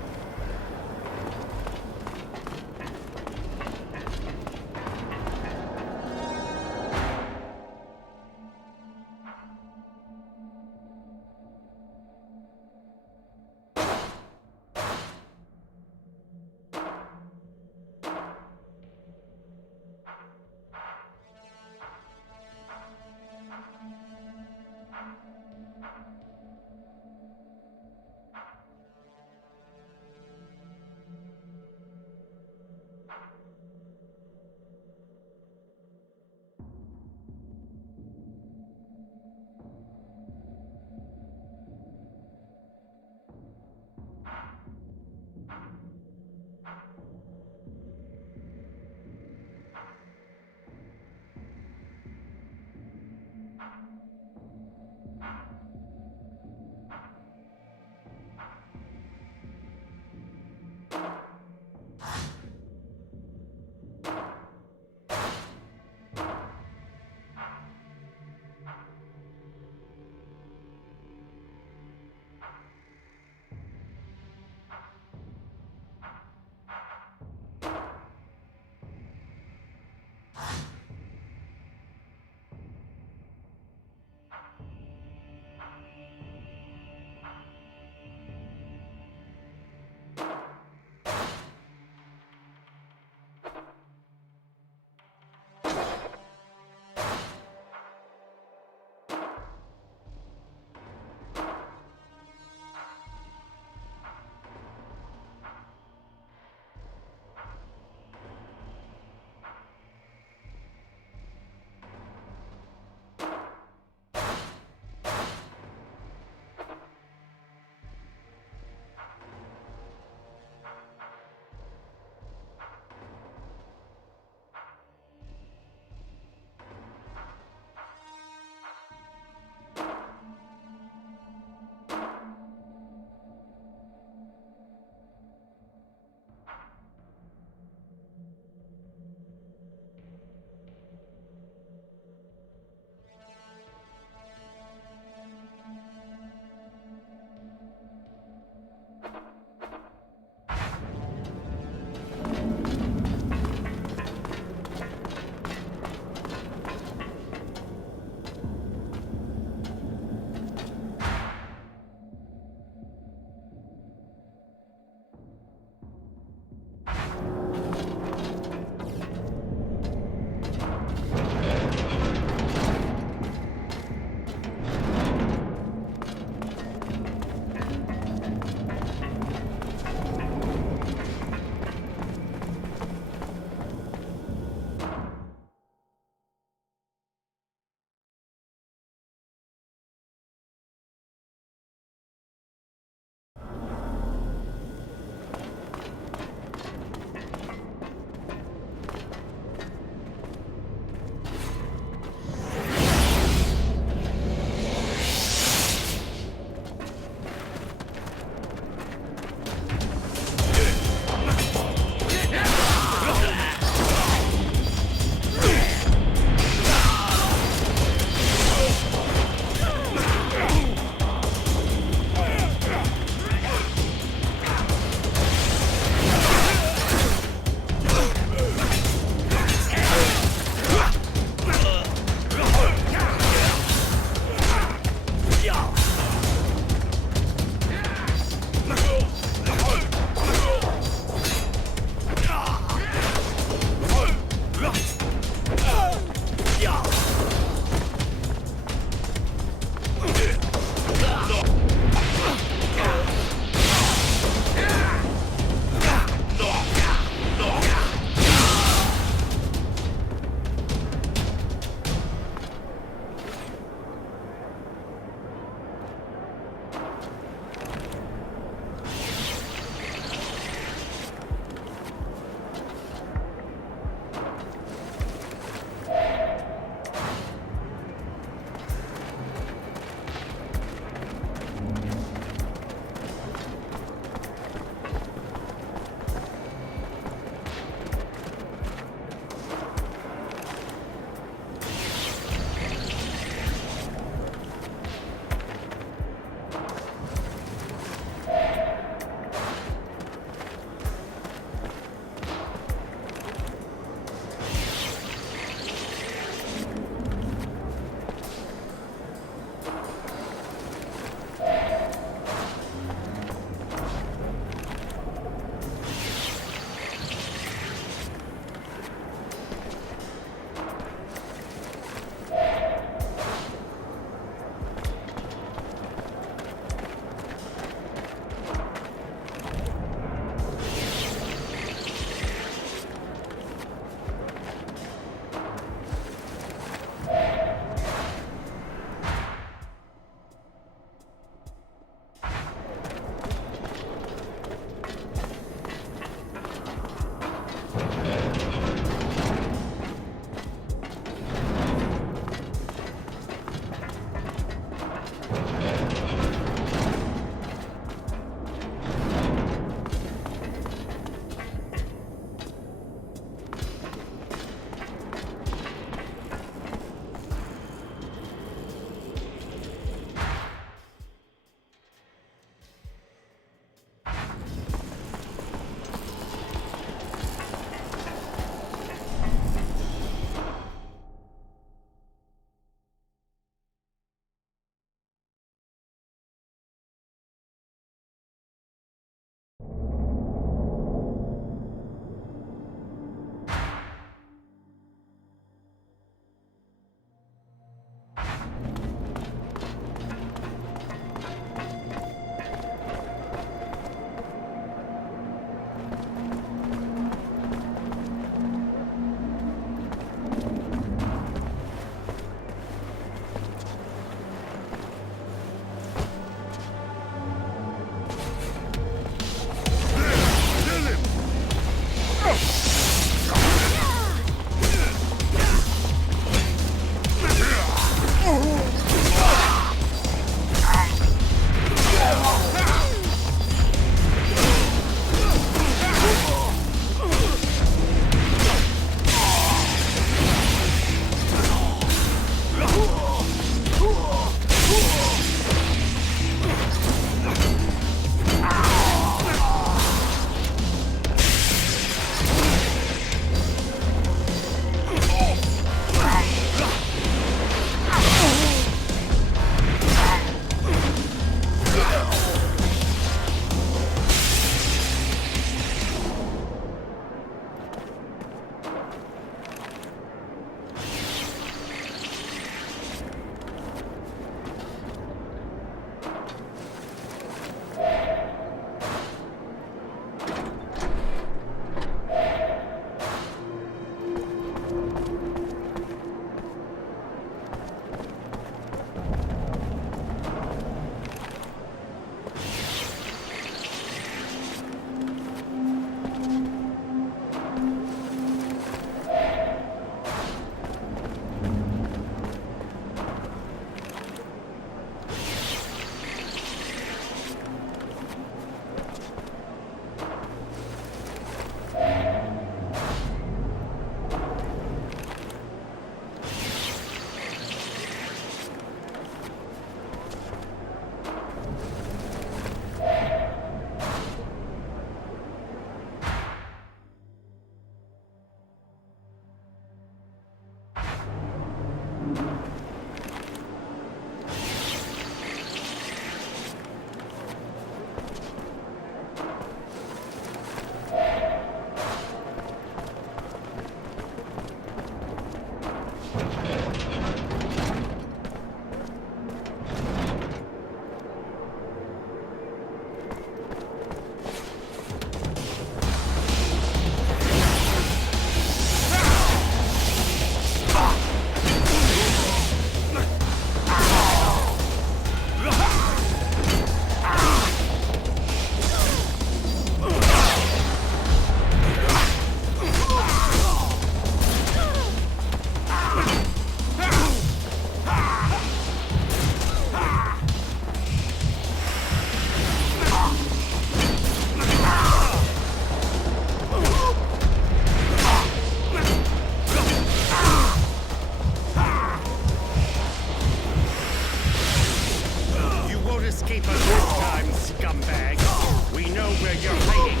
scumbag. We know where you're hiding.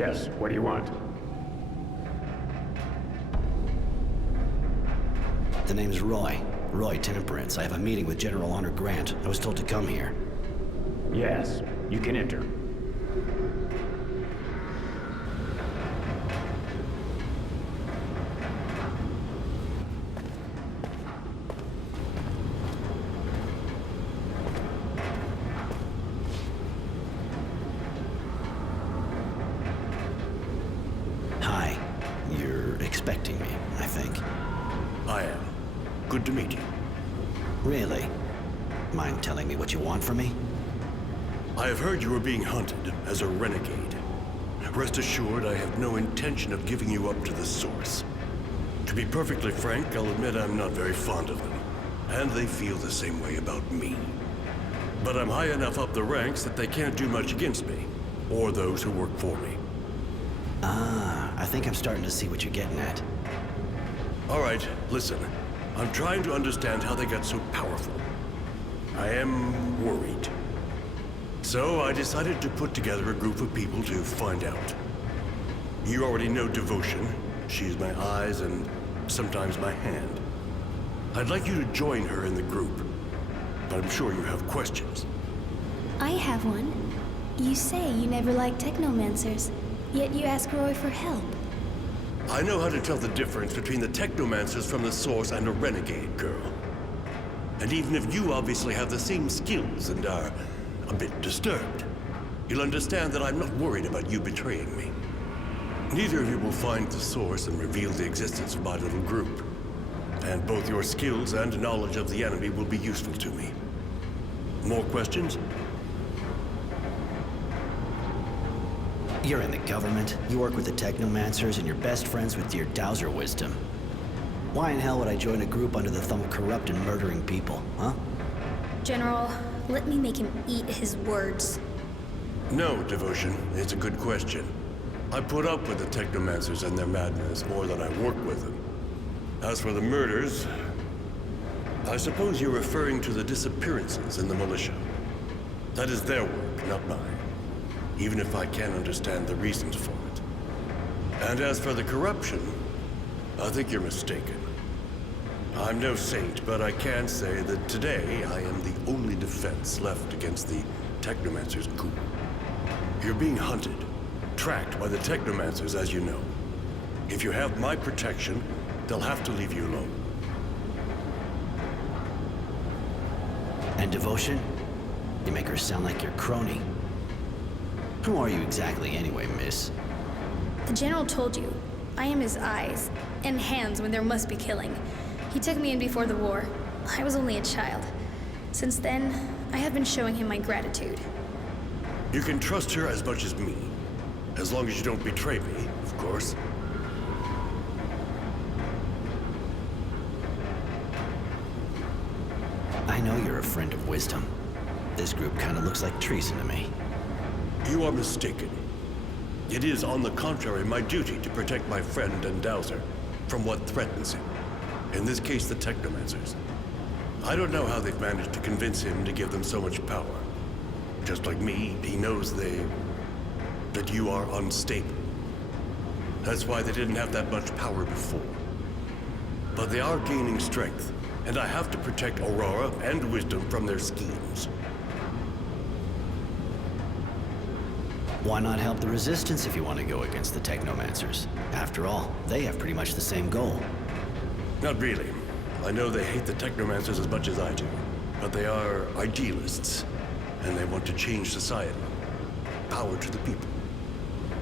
Yes, what do you want? The name's Roy. Roy Temperance. I have a meeting with General Honor Grant. I was told to come here. Yes, you can enter. Hi. You're expecting me, I think. I am. Good to meet you. Really? Mind telling me what you want from me? I have heard you are being hunted as a renegade. Rest assured, I have no intention of giving you up to the Source. To be perfectly frank, I'll admit I'm not very fond of them. And they feel the same way about me. But I'm high enough up the ranks that they can't do much against me, or those who work for me. Ah, I think I'm starting to see what you're getting at. All right, listen. I'm trying to understand how they got so powerful. I am worried. So I decided to put together a group of people to find out. You already know Devotion. She's my eyes and sometimes my hand. I'd like you to join her in the group, but I'm sure you have questions. I have one. You say you never liked technomancers, yet you ask Roy for help. I know how to tell the difference between the technomancers from the Source and a renegade, girl. And even if you obviously have the same skills and are a bit disturbed, you'll understand that I'm not worried about you betraying me. Neither of you will find the Source and reveal the existence of my little group. And both your skills and knowledge of the enemy will be useful to me. More questions? You're in the government, you work with the Technomancers, and you're best friends with your Dowser wisdom. Why in hell would I join a group under the thumb of corrupt and murdering people, huh? General, let me make him eat his words. No, Devotion. It's a good question. I put up with the Technomancers and their madness more than I work with them. As for the murders, I suppose you're referring to the disappearances in the militia. That is their work, not mine. Even if I can't understand the reasons for it. And as for the corruption, I think you're mistaken. I'm no saint, but I can say that today I am the only defense left against the Technomancer's coup. You're being hunted, tracked by the Technomancers, as you know. If you have my protection, they'll have to leave you alone. And Devotion? You make her sound like your crony. Who are you exactly anyway, miss? The General told you, I am his eyes and hands when there must be killing. He took me in before the war. I was only a child. Since then, I have been showing him my gratitude. You can trust her as much as me. As long as you don't betray me, of course. I know you're a friend of wisdom. This group kind of looks like treason to me. You are mistaken. It is, on the contrary, my duty to protect my friend and Dowser from what threatens him. In this case, the Technomancers. I don't know how they've managed to convince him to give them so much power. Just like me, he knows that you are unstable. That's why they didn't have that much power before. But they are gaining strength, and I have to protect Aurora and Wisdom from their schemes. Why not help the Resistance if you want to go against the Technomancers? After all, they have pretty much the same goal. Not really. I know they hate the Technomancers as much as I do, but they are idealists, and they want to change society. Power to the people.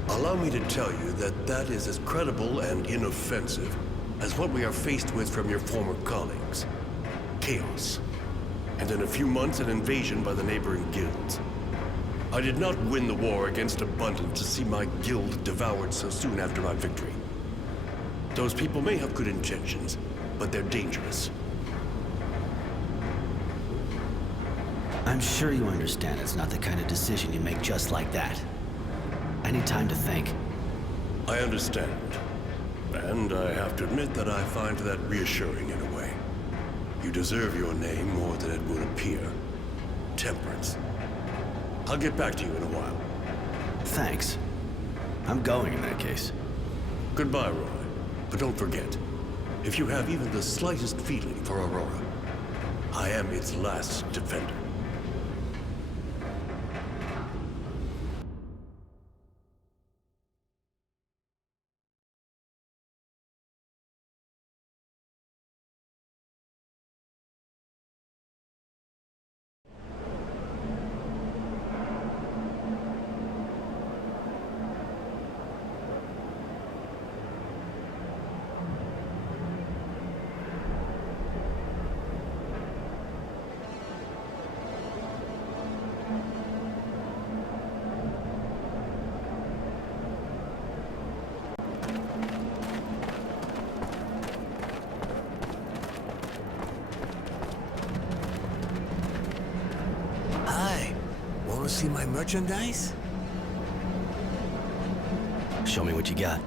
Allow me to tell you that that is as credible and inoffensive as what we are faced with from your former colleagues. Chaos. And in a few months, an invasion by the neighboring guilds. I did not win the war against Abundance to see my guild devoured so soon after my victory. Those people may have good intentions, but they're dangerous. I'm sure you understand it's not the kind of decision you make just like that. I need time to think. I understand. And I have to admit that I find that reassuring in a way. You deserve your name more than it would appear. Temperance. I'll get back to you in a while. Thanks. I'm going in that case. Goodbye, Roy. But don't forget, if you have even the slightest feeling for Aurora, I am its last defender. Hi. Want to see my merchandise? Show me what you got.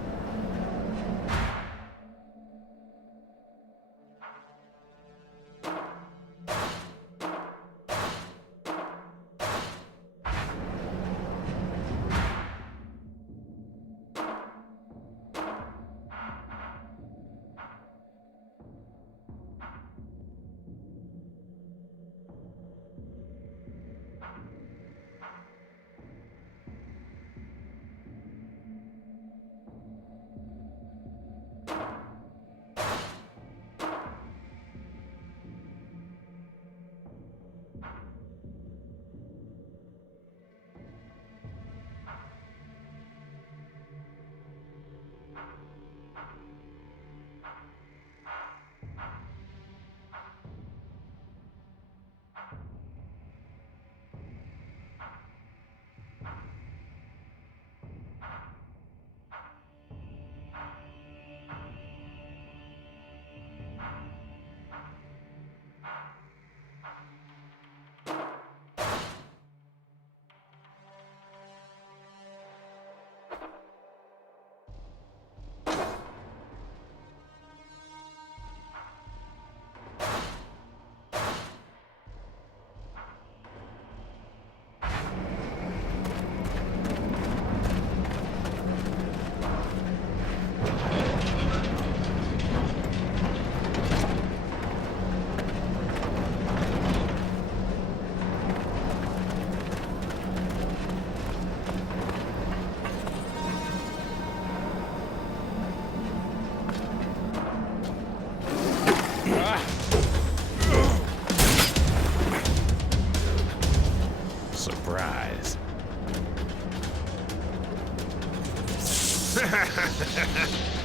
Surprise.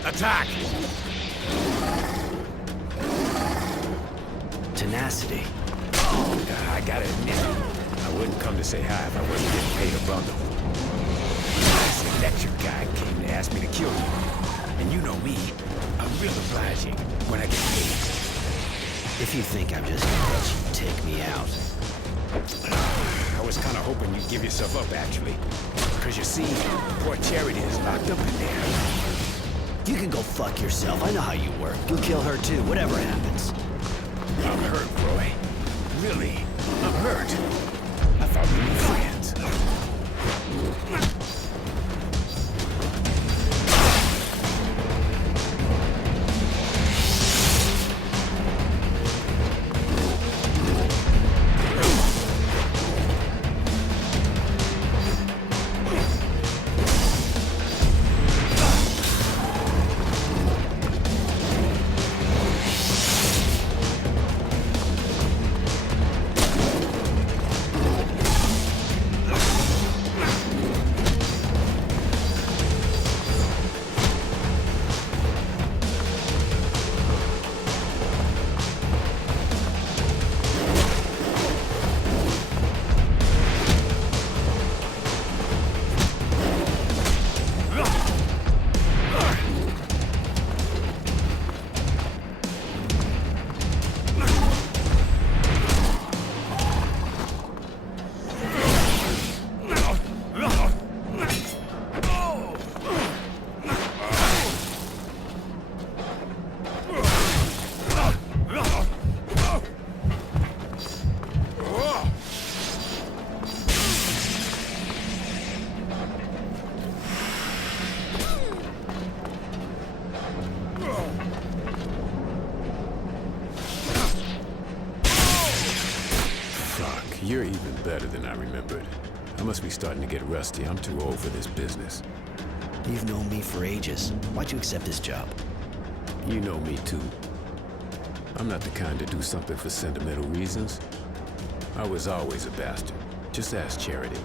Attack! Tenacity. I gotta admit, I wouldn't come to say hi if I wasn't getting paid a bundle. This electric guy came to ask me to kill you. And you know me, I'm real obliging when I get paid. If you think I'm just gonna let you take me out. I was kind of hoping you'd give yourself up, actually. Because you see, poor Charity is locked up in there. You can go fuck yourself. I know how you work. You'll kill her too, whatever happens. I'm hurt, Roy. Really, I'm hurt. I thought we were friends. You're even better than I remembered. I must be starting to get rusty. I'm too old for this business. You've known me for ages. Why'd you accept this job? You know me too. I'm not the kind to do something for sentimental reasons. I was always a bastard. Just ask Charity.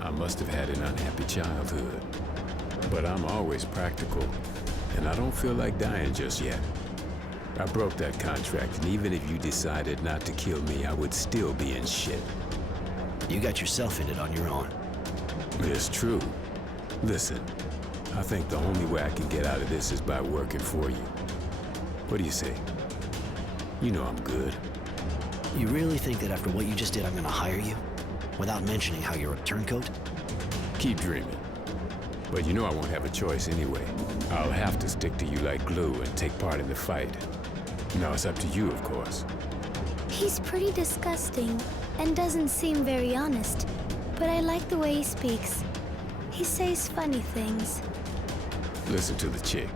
I must have had an unhappy childhood. But I'm always practical, and I don't feel like dying just yet. I broke that contract, and even if you decided not to kill me, I would still be in shit. You got yourself in it on your own. It's true. Listen, I think the only way I can get out of this is by working for you. What do you say? You know I'm good. You really think that after what you just did, I'm gonna hire you? Without mentioning how you're a turncoat? Keep dreaming. But you know I won't have a choice anyway. I'll have to stick to you like glue and take part in the fight. Now it's up to you, of course. He's pretty disgusting and doesn't seem very honest, but I like the way he speaks. He says funny things. Listen to the chick.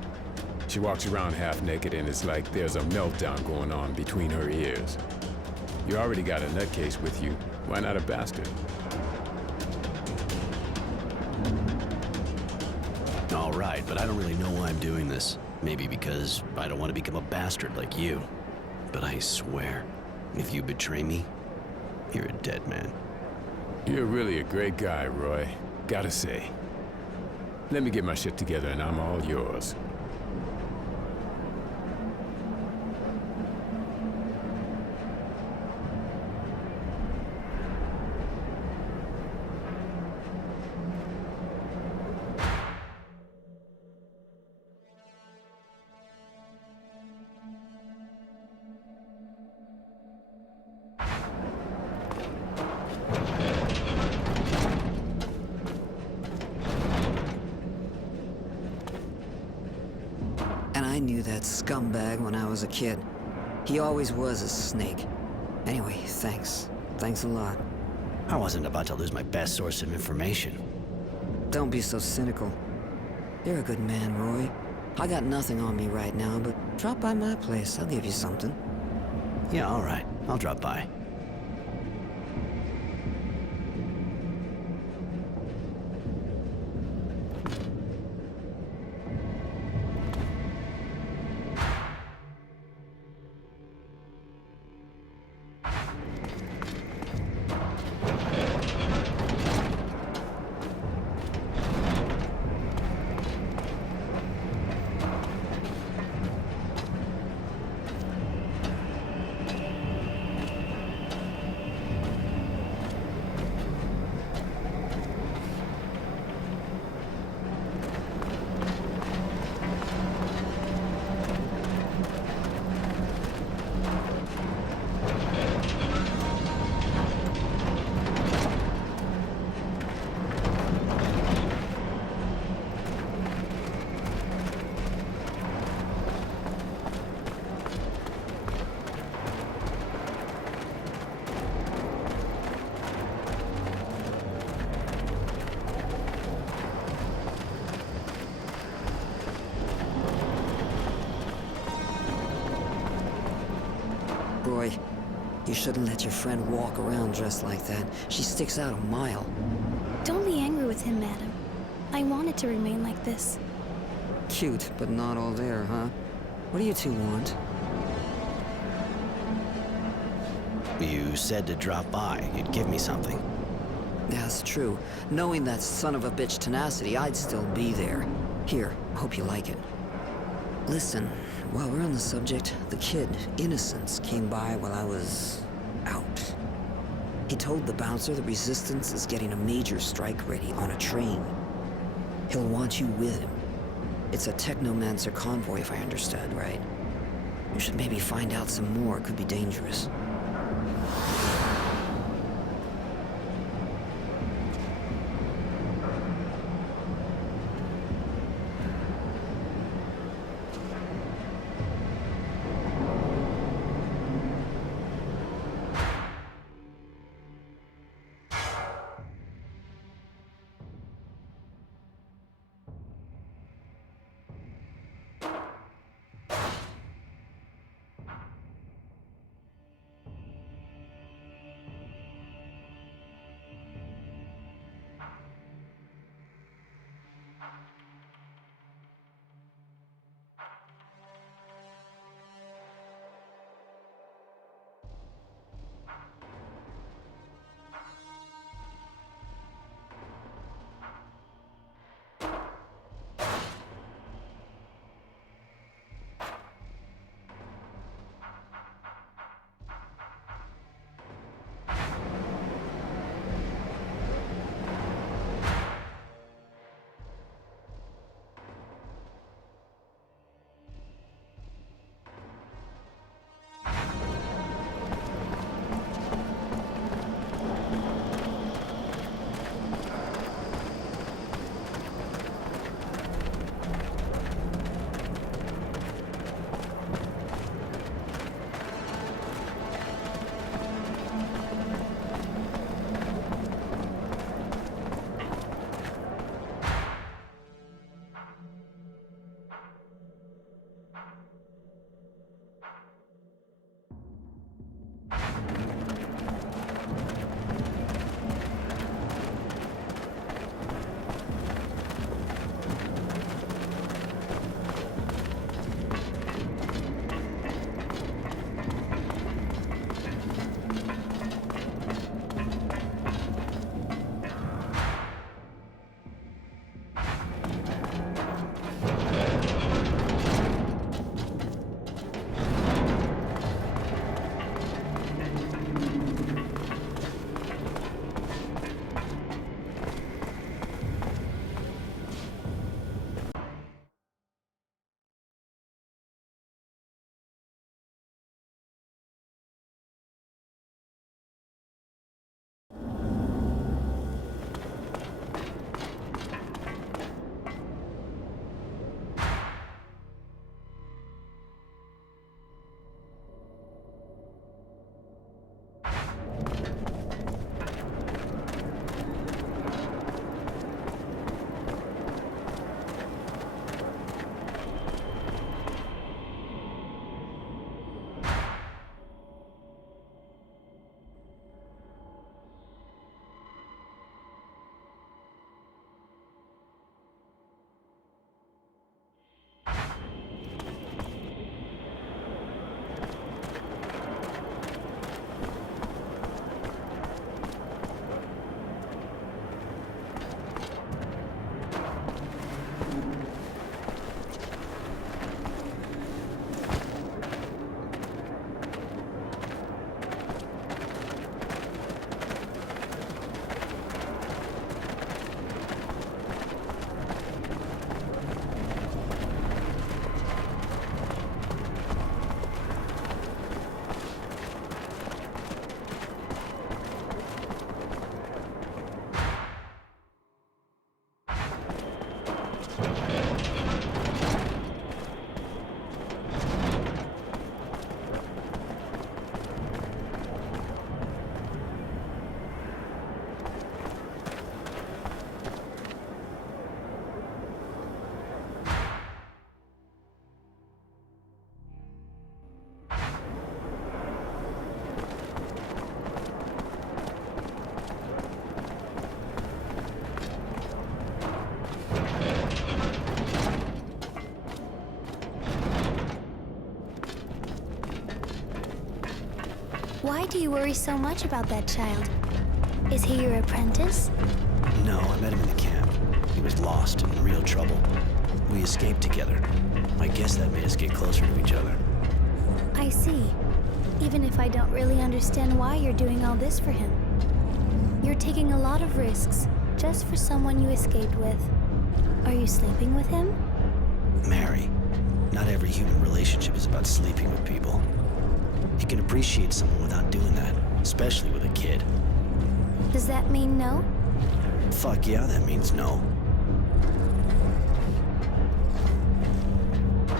She walks around half naked and it's like there's a meltdown going on between her ears. You already got a nutcase with you. Why not a bastard? All right, but I don't really know why I'm doing this. Maybe because I don't want to become a bastard like you. But I swear, if you betray me, you're a dead man. You're really a great guy, Roy. Gotta say. Let me get my shit together and I'm all yours. I knew that scumbag when I was a kid. He always was a snake. Anyway, thanks. Thanks a lot. I wasn't about to lose my best source of information. Don't be so cynical. You're a good man, Roy. I got nothing on me right now, but drop by my place. I'll give you something. Yeah, all right. I'll drop by. Roy, you shouldn't let your friend walk around dressed like that. She sticks out a mile. Don't be angry with him, madam. I want it to remain like this. Cute, but not all there, huh? What do you two want? You said to drop by. You'd give me something. Yeah, that's true. Knowing that son of a bitch tenacity, I'd still be there. Here, hope you like it. Listen, while we're on the subject, the kid, Innocence, came by while I was out. He told the bouncer the Resistance is getting a major strike ready on a train. He'll want you with him. It's a Technomancer convoy, if I understood right. You should maybe find out some more. It could be dangerous. Why do you worry so much about that child? Is he your apprentice? No, I met him in the camp. He was lost and in real trouble. We escaped together. I guess that made us get closer to each other. I see. Even if I don't really understand why you're doing all this for him. You're taking a lot of risks just for someone you escaped with. Are you sleeping with him? Mary, not every human relationship is about sleeping with people. You can appreciate someone without doing that, especially with a kid. Does that mean no? Fuck yeah, that means no.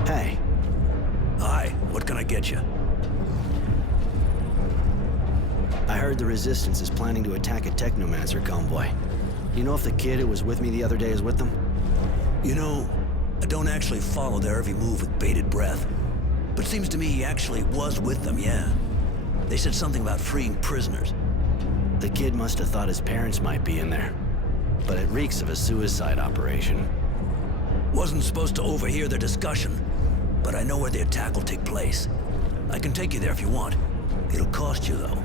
Hey. Hi, what can I get you? I heard the Resistance is planning to attack a Technomancer convoy. You know if the kid who was with me the other day is with them? You know, I don't actually follow their every move with bated breath. But it seems to me he actually was with them, yeah. They said something about freeing prisoners. The kid must have thought his parents might be in there. But it reeks of a suicide operation. Wasn't supposed to overhear their discussion, but I know where the attack will take place. I can take you there if you want. It'll cost you, though.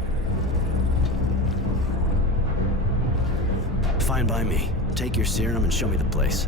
Fine by me. Take your serum and show me the place.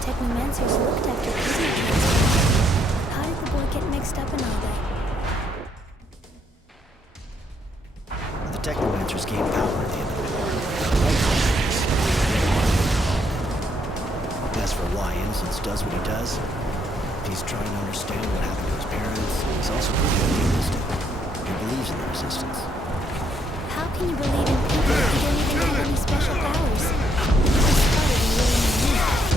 Technomancers looked after prisoner transfer. How did the boy get mixed up in all that? The Technomancers gained power at the end of the war. As for why Innocence does what he does, he's trying to understand what happened to his parents. He's also pretty idealistic. He believes in the Resistance. How can you believe in people if you don't even have any special powers? You started in really naive.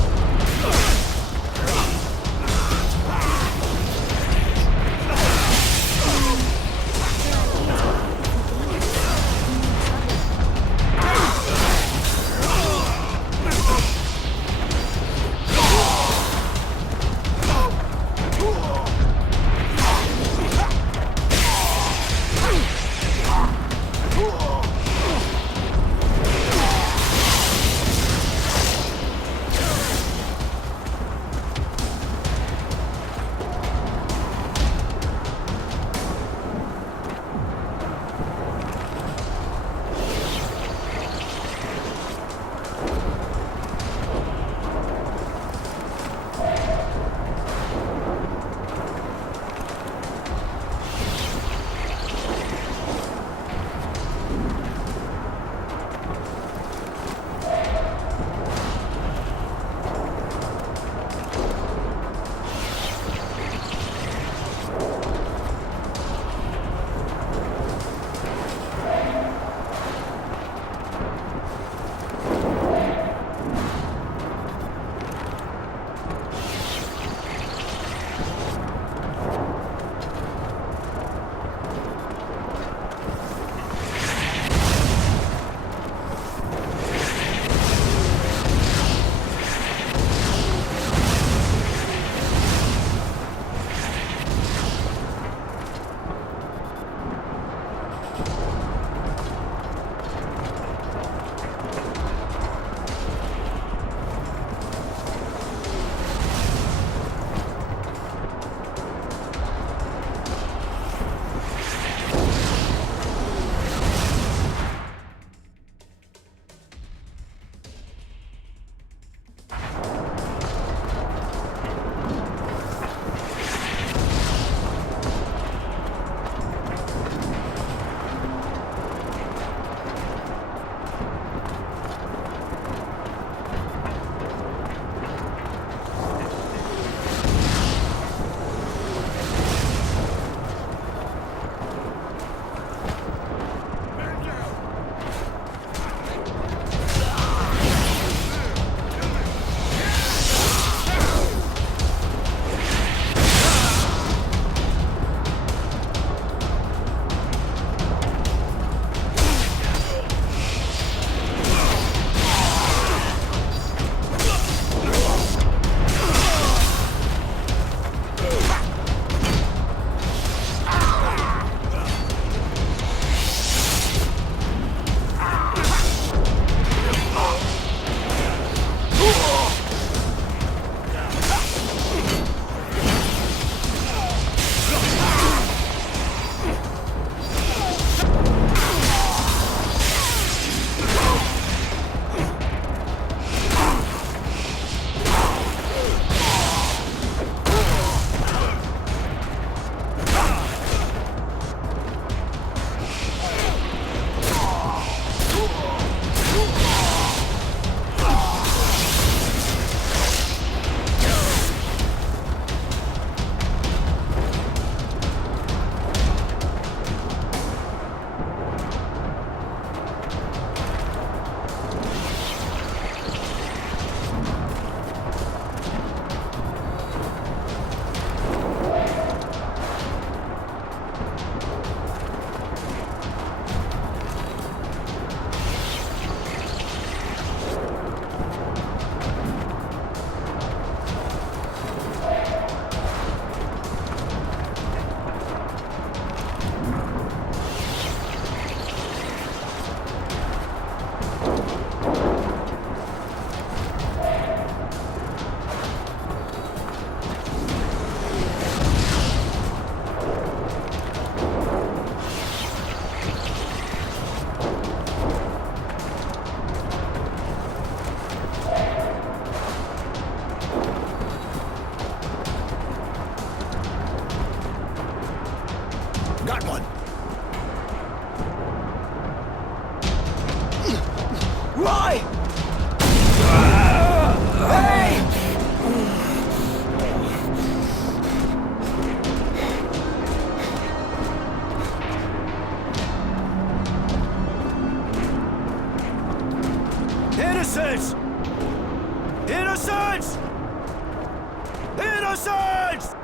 Got one! Roy! Hey! Innocents! Innocents! Innocents!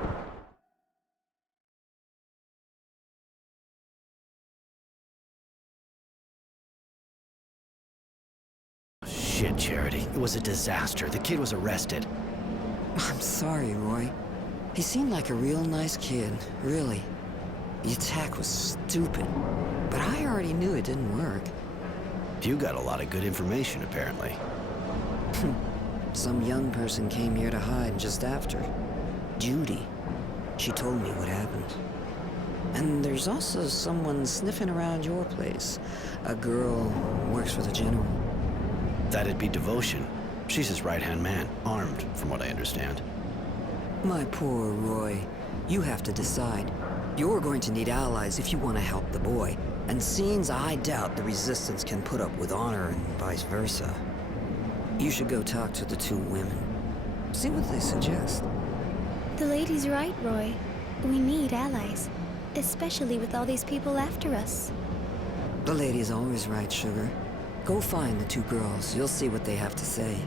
Shit, Charity. It was a disaster. The kid was arrested. I'm sorry, Roy. He seemed like a real nice kid, really. The attack was stupid, but I already knew it didn't work. You got a lot of good information, apparently. Some young person came here to hide just after. Judy. She told me what happened. And there's also someone sniffing around your place. A girl who works for the General. That'd be Devotion. She's his right-hand man, armed, from what I understand. My poor Roy. You have to decide. You're going to need allies if you want to help the boy. And seems I doubt the Resistance can put up with honor and vice versa. You should go talk to the two women. See what they suggest. The lady's right, Roy. We need allies. Especially with all these people after us. The lady's always right, Sugar. Go find the two girls. You'll see what they have to say.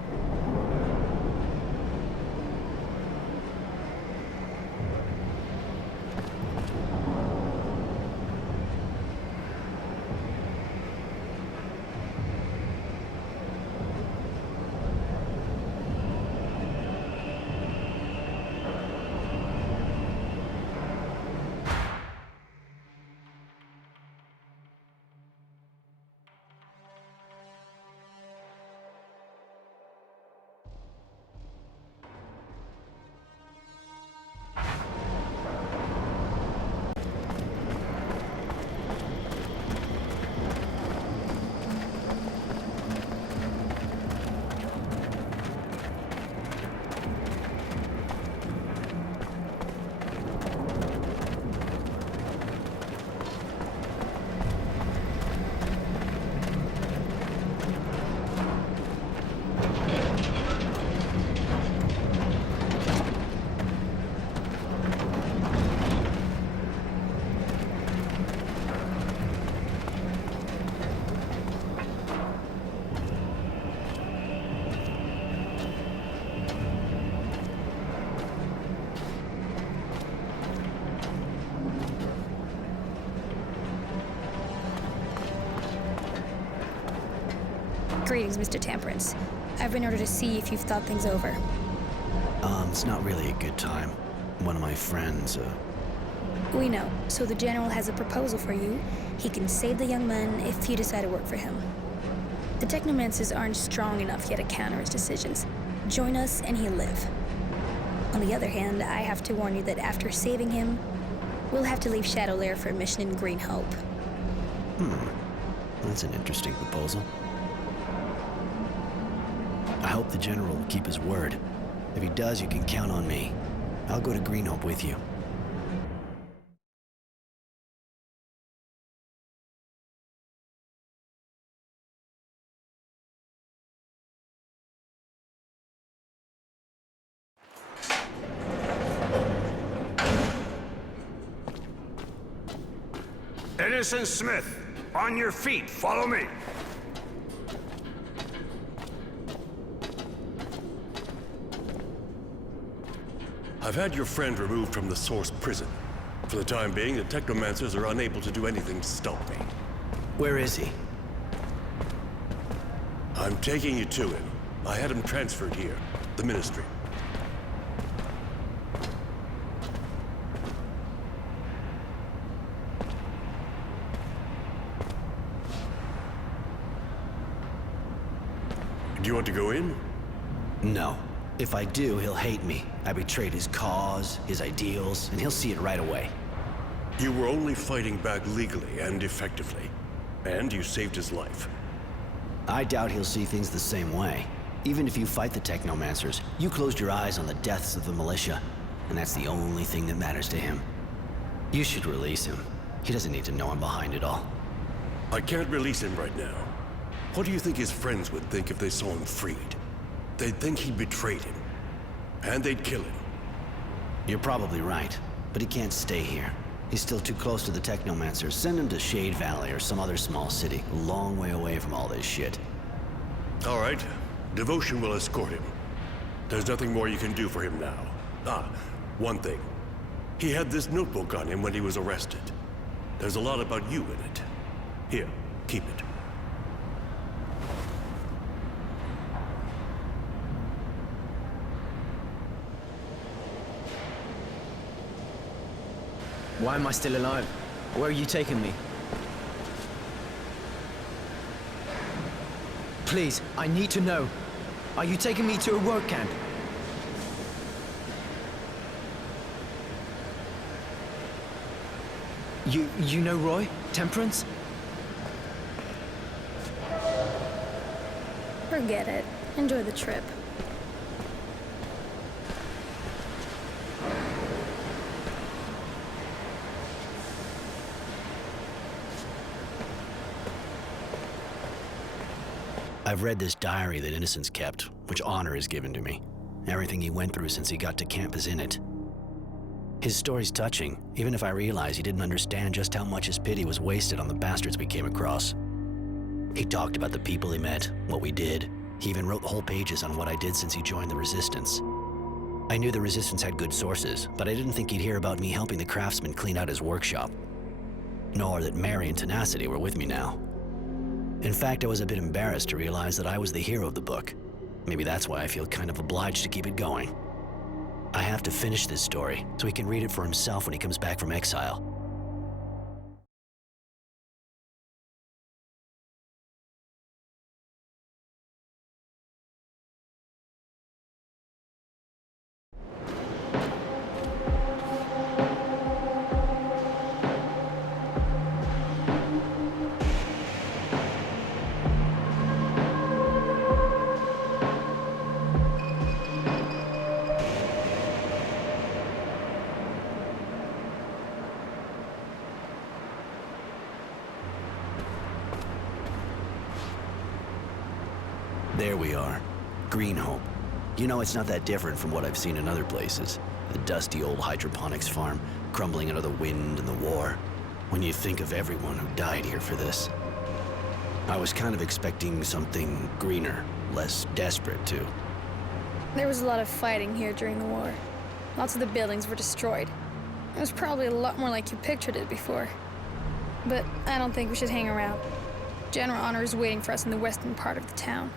Greetings, Mr. Temperance. I've been ordered to see if you've thought things over. It's not really a good time. One of my friends, We know, so the General has a proposal for you. He can save the young man if you decide to work for him. The Technomancers aren't strong enough yet to counter his decisions. Join us and he'll live. On the other hand, I have to warn you that after saving him, we'll have to leave Shadow Lair for a mission in Green Hope. That's an interesting proposal. I hope the General will keep his word. If he does, you can count on me. I'll go to Green Hope with you. Innocent Smith, on your feet, follow me. I've had your friend removed from the Source prison. For the time being, the Technomancers are unable to do anything to stop me. Where is he? I'm taking you to him. I had him transferred here, the Ministry. Do you want to go in? No. If I do, he'll hate me. I betrayed his cause, his ideals, and he'll see it right away. You were only fighting back legally and effectively. And you saved his life. I doubt he'll see things the same way. Even if you fight the Technomancers, you closed your eyes on the deaths of the militia, and that's the only thing that matters to him. You should release him. He doesn't need to know I'm behind it all. I can't release him right now. What do you think his friends would think if they saw him freed? They'd think he betrayed him. And they'd kill him. You're probably right, but he can't stay here. He's still too close to the Technomancers. Send him to Shade Valley or some other small city, a long way away from all this shit. All right. Devotion will escort him. There's nothing more you can do for him now. Ah, one thing. He had this notebook on him when he was arrested. There's a lot about you in it. Here, keep it. Why am I still alive? Where are you taking me? Please, I need to know. Are you taking me to a work camp? You know Roy? Temperance? Forget it. Enjoy the trip. I've read this diary that Innocence kept, which honor is given to me. Everything he went through since he got to camp is in it. His story's touching, even if I realize he didn't understand just how much his pity was wasted on the bastards we came across. He talked about the people he met, what we did. He even wrote whole pages on what I did since he joined the Resistance. I knew the Resistance had good sources, but I didn't think he'd hear about me helping the craftsman clean out his workshop. Nor that Mary and Tenacity were with me now. In fact, I was a bit embarrassed to realize that I was the hero of the book. Maybe that's why I feel kind of obliged to keep it going. I have to finish this story, so he can read it for himself when he comes back from exile. There we are. Green Hope. You know, it's not that different from what I've seen in other places. The dusty old hydroponics farm, crumbling under the wind and the war. When you think of everyone who died here for this. I was kind of expecting something greener, less desperate, too. There was a lot of fighting here during the war. Lots of the buildings were destroyed. It was probably a lot more like you pictured it before. But I don't think we should hang around. General Honor is waiting for us in the western part of the town.